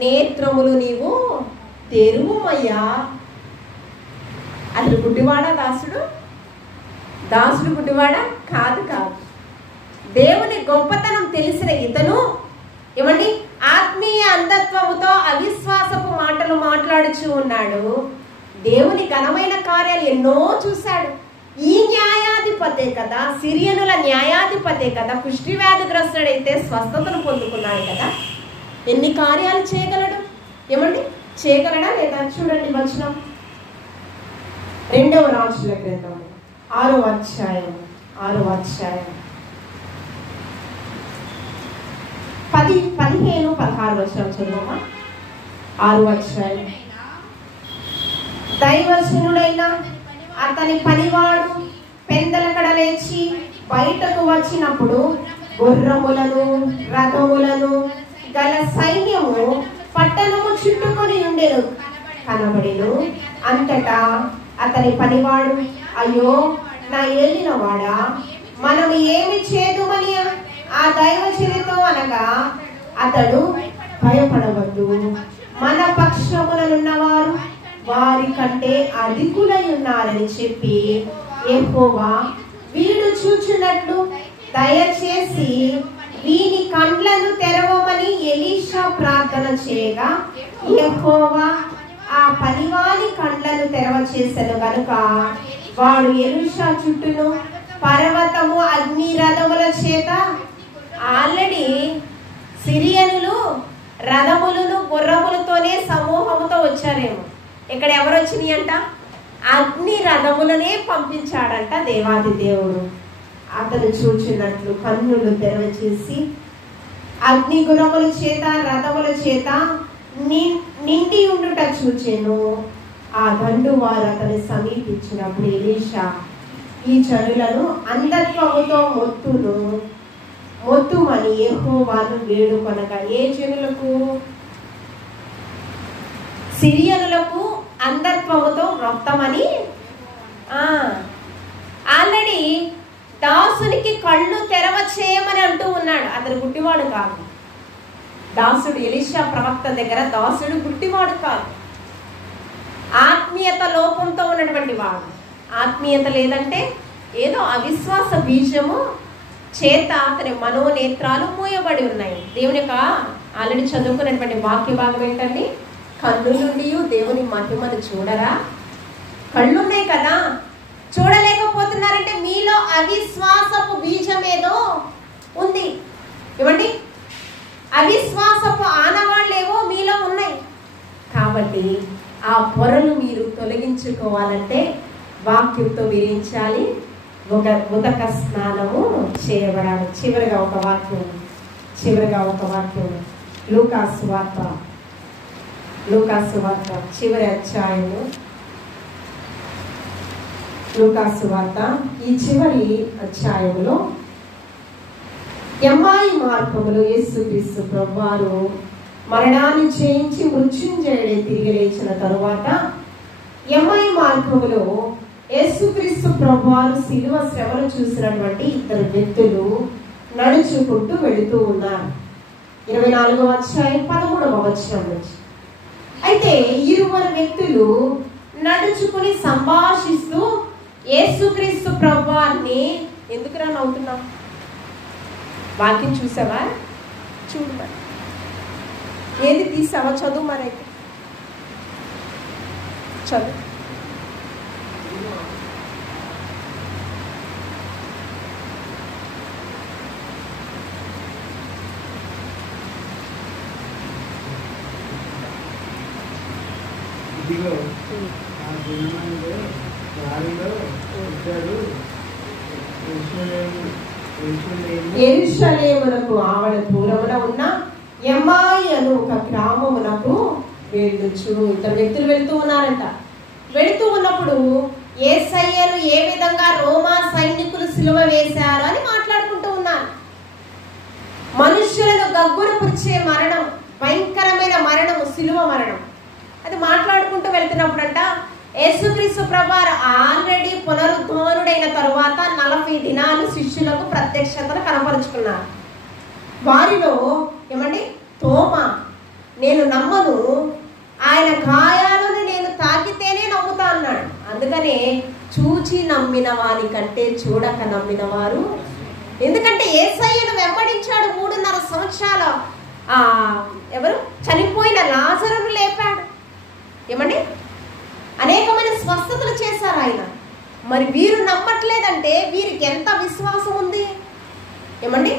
నేత్రములు నీవు తెరువుమయ్యా. అసలు గుడ్డివాడా దాసుడు? దాసుడు గుడ్డివాడా? కాదు. దేవుని గొప్పతనం తెలిసిన ఇతను ఏమండి ఆత్మీయ అంధత్వముతో అవిశ్వాసపు మాటలు మాట్లాడుచూ ఉన్నాడు. దేవుని ఘనమైన కార్యాలు ఎన్నో చూశాడు. ఈ న్యాయాధిపతే కదా, సిరియనుల న్యాయాధిపతే కదా, కుష్టి వ్యాధిగ్రస్తుడైతే స్వస్థతను పొందుకున్నాడు కదా. ఎన్ని కార్యాలు చేయగలడు? ఏమండి చేయగలడా లేదా? చూడండి వచనం 2వ రాజుల గ్రంథం 6వ అధ్యాయం 15-16 వచనం చదువమ్మా. 6వ అధ్యాయం. దైవజనుడైన అతని పనివాడు పెందలకడ లేచి బయటకు వచ్చినప్పుడు గుర్రములను రథములను గల సైన్యము పట్టణము చుట్టుకొని ఉండెను కనబడెను. అంతటా అతని పనివాడు, అయ్యో నా ఏలినవాడా, మనం ఏమి చేదుమని ఆ దైవజనునితో అనగా, అతడు భయపడవద్దు, మన పక్షముననున్నవారు వారి కంటే అధికులై ఉన్నారని చెప్పి, యెహోవా వీడు చూచున్నట్లు దయచేసి వీని కండ్లను తెరవమని ఎలీషా ప్రార్థన చేయగా, యెహోవా ఆ పనివాని కండ్లను తెరవ చేసెను గనుక వాడు ఎలీషా చుట్టూను పర్వతము అగ్ని రథముల చేత, ఆల్రెడీ సిరియనులు రథములను గుర్రములతోనే సమూహముతో వచ్చారేమో, ఇక్కడ ఎవరు వచ్చినాయి అంట? అగ్ని రథములనే పంపించాడంట దేవాది దేవుడు. అతను చూచినట్లు కన్నులు తెరవచేసి అగ్ని గుర్రముల చేత రథముల చేత నిండి ఉండుట చూచెను. ఆ దండు వారు అతను సమీపించినప్పుడు ఎలీషా ఈ జనులను అంధత్వముతో మొత్తుమని యెహోవాను వేడుకొనగా, ఏ జనులకు? సిరియనులకు అంధత్వముతో మొత్తమని. ఆల్రెడీ దాసునికి కళ్ళు తెరవ చేయమని అంటూ ఉన్నాడు. అతను గుడ్డివాడు కాదు. దాసుడు ఎలీషా ప్రవక్త దగ్గర దాసుడు గుడ్డివాడు కాదు, ఆత్మీయత లోపంతో ఉన్నటువంటి వాడు. ఆత్మీయత లేదంటే ఏదో అవిశ్వాస బీజము చేత అతని మనోనేత్రాలు మూయబడి ఉన్నాయి. దేవుని యొక్క ఆల్రెడీ చదువుకున్నటువంటి వాక్య భాగం ఏంటండి? కన్ను నుండి దేవుని మహిమను చూడరా? కళ్ళున్నాయి కదా, చూడలేకపోతున్నారంటే మీలో అవిశ్వాసపు బీజం ఏదో ఉంది. ఇవ్వండి, అవిశ్వాసపు ఆనవాళ్ళేవో మీలో ఉన్నాయి. కాబట్టి ఆ పొరలు మీరు తొలగించుకోవాలంటే వాక్యంతో విరించాలి, ఉదక స్నానము చేయబడాలి. చివరిగా ఒక వాక్యం లూకాసు వార్త చివరి అధ్యాయము. లూకాసు వార్త ఈ చివరి అధ్యాయంలో ఎమ్మాయి మార్గములో యేసుక్రీస్తు ప్రభువారు మరణాన్ని జయించి మృత్యుంజయుడై తిరిగి లేచిన తరువాత ఎమ్మాయి మార్గములో యేసుక్రీస్తు ప్రభువారు శిలువ శ్రమను చూసినటువంటి 2 వ్యక్తులు నడుచుకుంటూ వెళుతూ ఉన్నారు. 24వ అధ్యాయం 13వ వచనం నుంచి. అయితే 2 వ్యక్తులు నడుచుకుని సంభాషిస్తూ యేసుక్రీస్తు ప్రభువారిని, ఎందుకురా నవ్వుతున్నాం? వాక్యం చూసావా? చూడు మరి, ఏది తీసావా? చదువు మరైతే చదువు. ఇదిగో ఆ దినమందు వారిలో ఇద్దరు యెరూషలేమునకు ఆవల దూరమున ఉన్న ఎమ్మాయి అను ఒక గ్రామమునకు వెళ్ళుచు. 2 వ్యక్తులు వెళ్తూ ఉన్నారంట. వెళుతూ ఉన్నప్పుడు యేసయ్యను ఏ విధంగా రోమా సైనికులు సిలువ వేశారు అని మాట్లాడుకుంటూ ఉన్నారు. మనుష్యులను గగ్గురపురిచే మరణం, భయంకరమైన మరణము, సిలువ మరణం, అది మాట్లాడుకుంటూ వెళ్తున్నప్పుడంట యేసుక్రీస్తు ప్రభువారు ఆల్రెడీ పునరుద్ధానుడైన తరువాత 40 దినాలు శిష్యులకు ప్రత్యక్షతను కనపరుచుకున్నారు. వారిలో ఏమండి తోమా, నేను నమ్మను, ఆయన గాయాలను నేను తాకితేనే నమ్ముతా అన్నాడు. అందుకనే చూచి నమ్మిన వారి కంటే చూడక నమ్మిన వారు. ఎందుకంటే యేసయ్యను వెంబడించాడు 3.5 సంవత్సరాలు. ఎవరు చనిపోయిన లాజరును లేపాడు. ఏమండి, అనేకమైన స్వస్థతలు చేశారు ఆయన. మరి వీరు నమ్మట్లేదంటే వీరికి ఎంత విశ్వాసం ఉంది? ఏమండి,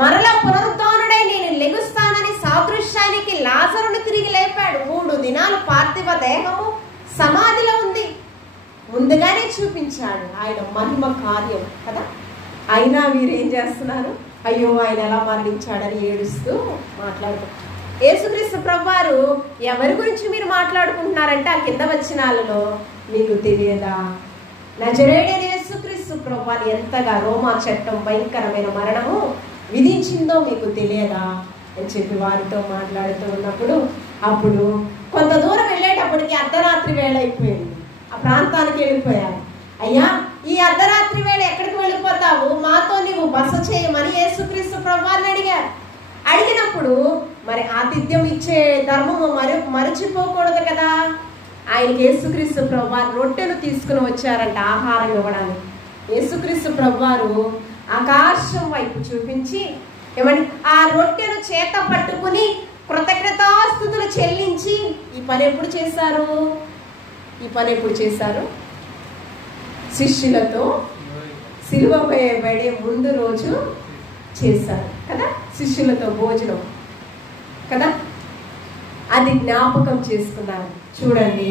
మరలా పునరుద్ధానుడై నేను లెగుస్తానని సాదృశ్యానికి లాజరును తిరిగి లేపాడు. 3 దినాలు పార్థివ దేహము సమాధిలో ఉంది. ముందుగానే చూపించాడు ఆయన మహిమ కార్యం కదా. అయినా వీరు ఏం చేస్తున్నారు? అయ్యో ఆయన ఎలా మరణించాడని ఏడుస్తూ మాట్లాడుతున్నారు. యేసుక్రీస్తు ప్రభువారు ఎవరి గురించి మీరు మాట్లాడుకుంటున్నారంటే ఆ కింద వచనాలలో మీకు తెలియదా? నజరేయుడైన యేసుక్రీస్తు ప్రభువారు ఎంతగా రోమా చట్టం భయంకరమైన మరణము విధించిందో మీకు తెలియదా అని చెప్పి వారితో మాట్లాడుతూ ఉన్నప్పుడు, అప్పుడు కొంత దూరం వెళ్ళేటప్పటికి అర్ధరాత్రి వేళ అయిపోయింది. ఆ ప్రాంతానికి వెళ్ళిపోయారు. అయ్యా, ఈ అర్ధరాత్రి వేళ ఎక్కడికి వెళ్ళిపోతావు? మాతో నీవు బస చేయమని యేసుక్రీస్తు ప్రభువారిని అడిగారు. అడిగినప్పుడు మరి ఆతిథ్యం ఇచ్చే ధర్మము మరచిపోకూడదు కదా. ఆయనకి యేసుక్రీస్తు ప్రభువారు రొట్టెను తీసుకుని వచ్చారంట ఆహారం ఇవ్వడానికి. యేసుక్రీస్తు ప్రభువారు ఆకాశం వైపు చూపించి ఏమండి ఆ రొట్టెను చేత పట్టుకుని కృతజ్ఞతాస్తుతులు చెల్లించి ఈ పని ఎప్పుడు చేశారు? శిష్యులతో సిలువ వేయబడే ముందు రోజు చేశారు కదా. శిష్యులతో భోజనం కదా, అది జ్ఞాపకం చేసుకున్నారు. చూడండి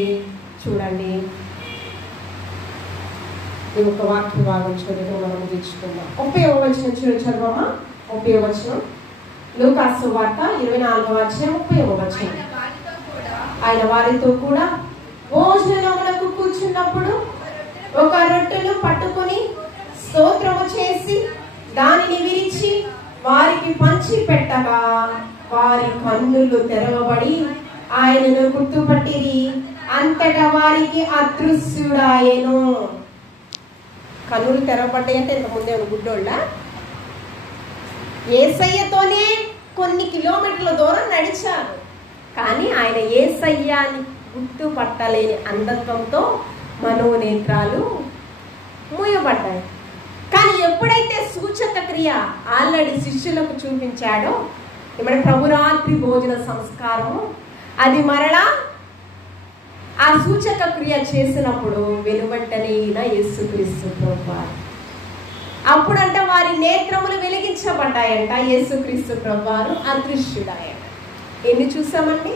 ఈ ఒక వాక్య భాగం చదువు మనం తెచ్చుకుందాం. 30వ వచనం చదవమా? 30వ వచనం లూకాసు వార్త 24వ అధ్యాయం 30వ వచనం. ఆయన వారితో కూడా భోజనములకు కూర్చున్నప్పుడు ఒక రొట్టెను పట్టుకుని స్తోత్రము చేసి దానిని విరిచి వారికి పంచి పెట్టగా వారి కన్నులు తెరవబడి ఆయనను గుర్తుపట్టిరి. అంతటా వారికి అదృశ్యుడాయెను. కన్నులు తెరవబడ్డాయి అంటే ఇంతకుముందే గుడ్డోళ్ళ. యేసయ్యతోనే కొన్ని కిలోమీటర్ల దూరం నడిచారు, కానీ ఆయన యేసయ్యాని గుర్తుపట్టలేని అంధత్వంతో మనోనేత్రాలు మూయబడ్డాయి. కానీ ఎప్పుడైతే సూచక క్రియ ఆల్రెడీ శిష్యులకు చూపించాడో, ఏమంటే ప్రభురాత్రి భోజన సంస్కారము, అది మరలా ఆ సూచక క్రియ చేసినప్పుడు వెనువెంటనే యేసుక్రీస్తు ప్రభువారు అప్పుడంట వారి నేత్రములు వెలిగించబడ్డాయంట. యేసుక్రీస్తు ప్రభువారు అదృశ్యుడాయంట. ఎన్ని చూసామండి?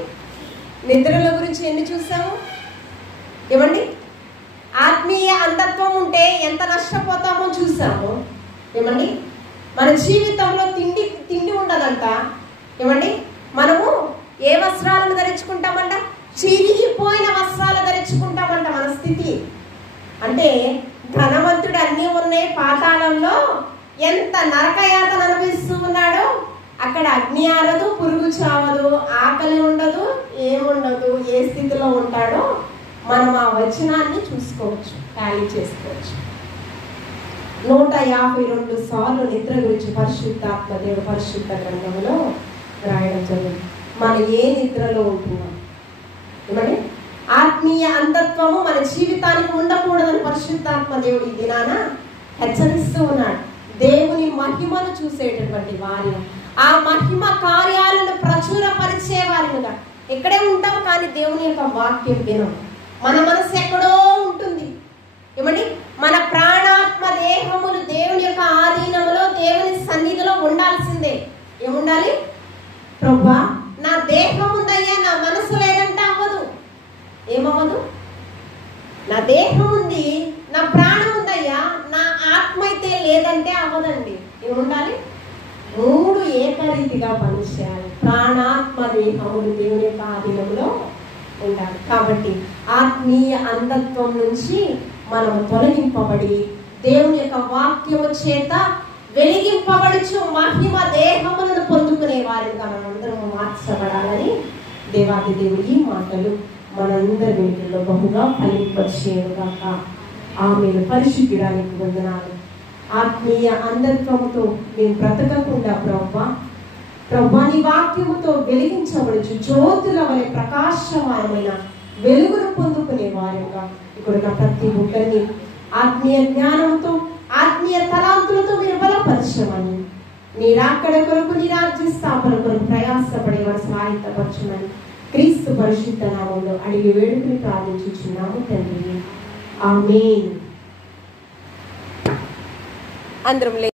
నిద్రల గురించి ఎన్ని చూసాము? ఏమండి, ఆత్మీయ అంధత్వం ఉంటే ఎంత నష్టపోతామో చూసాము. ఏమండి, మన జీవితంలో తిండి ఉండదంట. ఏమండి, మనము ఏ వస్త్రాలను ధరించుకుంటామంట? చిరిగిపోయిన వస్త్రాలు ధరించుకుంటామంట. మన స్థితి అంటే ధనవంతుడు అన్నీ ఉన్నాయి, పాతాళంలో ఎంత నరకయాతన అనిపిస్తూ ఉన్నాడో, అక్కడ అగ్ని ఆరదు, పురుగు చావదు, ఆకలి ఉండదు, ఏముండదు. ఏ స్థితిలో ఉంటాడో మనం ఆ వచనాన్ని చూసుకోవచ్చు, టాలీ చేసుకోవచ్చు. 152 సార్లు నిద్ర గురించి పరిశుద్ధాత్మ దేవుడు పరిశుద్ధ గ్రంథంలో రాయడం జరిగింది. మనం ఏ నిద్రలో ఉంటున్నాం? ఏమంటే ఆత్మీయ అంధత్వము మన జీవితానికి ఉండకూడదని పరిశుద్ధాత్మ దేవుడు ఈ దినాన హెచ్చరిస్తూ ఉన్నాడు. దేవుని మహిమను చూసేటటువంటి వారి, ఆ మహిమ కార్యాలను ప్రచురపరిచే వారిగా ఎక్కడే ఉంటాం, కానీ దేవుని యొక్క వాక్యం వినం. మన మనసు ఎక్కడో ఉంటుంది. ఏమండి, మన ప్రాణాత్మ దేహములు దేవుని యొక్క ఆధీనములో దేవుని సన్నిధిలో ఉండాల్సిందే. ఏముండాలి? ప్రభువా, నా దేహం ఉందయ్యా, నా మనసు లేదంటే అవ్వదు. ఏమవ్వదు? నా దేహం ఉంది, నా ప్రాణం ఉందయ్యా, నా ఆత్మ అయితే లేదంటే అవ్వదండి. ఏముండాలి? 3 ఏకరీతిగా పనిచేయాలి. ప్రాణాత్మ దేహములు దేవుని యొక్క ఆధీనంలో ఉండాలి. కాబట్టి ఆత్మీయ అంధత్వం నుంచి మనం తొలగింపబడి దేవుని యొక్క వాక్యము చేత వెలిగింపబడుచు మహిమ దేహములను పొందుకునే వారిగా మనందరము మార్చబడాలని దేవాది దేవుడి ఈ మాటలు మనందరి వెనుకల్లో బహుగా ఫలింపచేయుగాక. ఆమెను పరిశుద్ధిడానికి వందనాలు. ఆత్మీయ అంధత్వంతో మేము బ్రతకకుండా ప్రభువా నీ వాక్యముతో వెలిగించబడుచు జ్యోతుల వలె ప్రకాశమానమైన వెలుగును పొందుకునే వారుగా ఇక్కడున్న ప్రతి ఒక్కరిని ఆత్మీయ జ్ఞానంతో ఆత్మీయ తలాంతులతో మీరు బలపరచమని, నీ రాకడ కొరకు నీ రాజ్య స్థాపన కొరకు ప్రయాసపడేవారు సహాయపరచమని క్రీస్తు పరిశుద్ధ నామంలో అడిగి వేడుకుని ప్రార్థించుచున్నాము తండ్రి. ఆమేన్. అందరం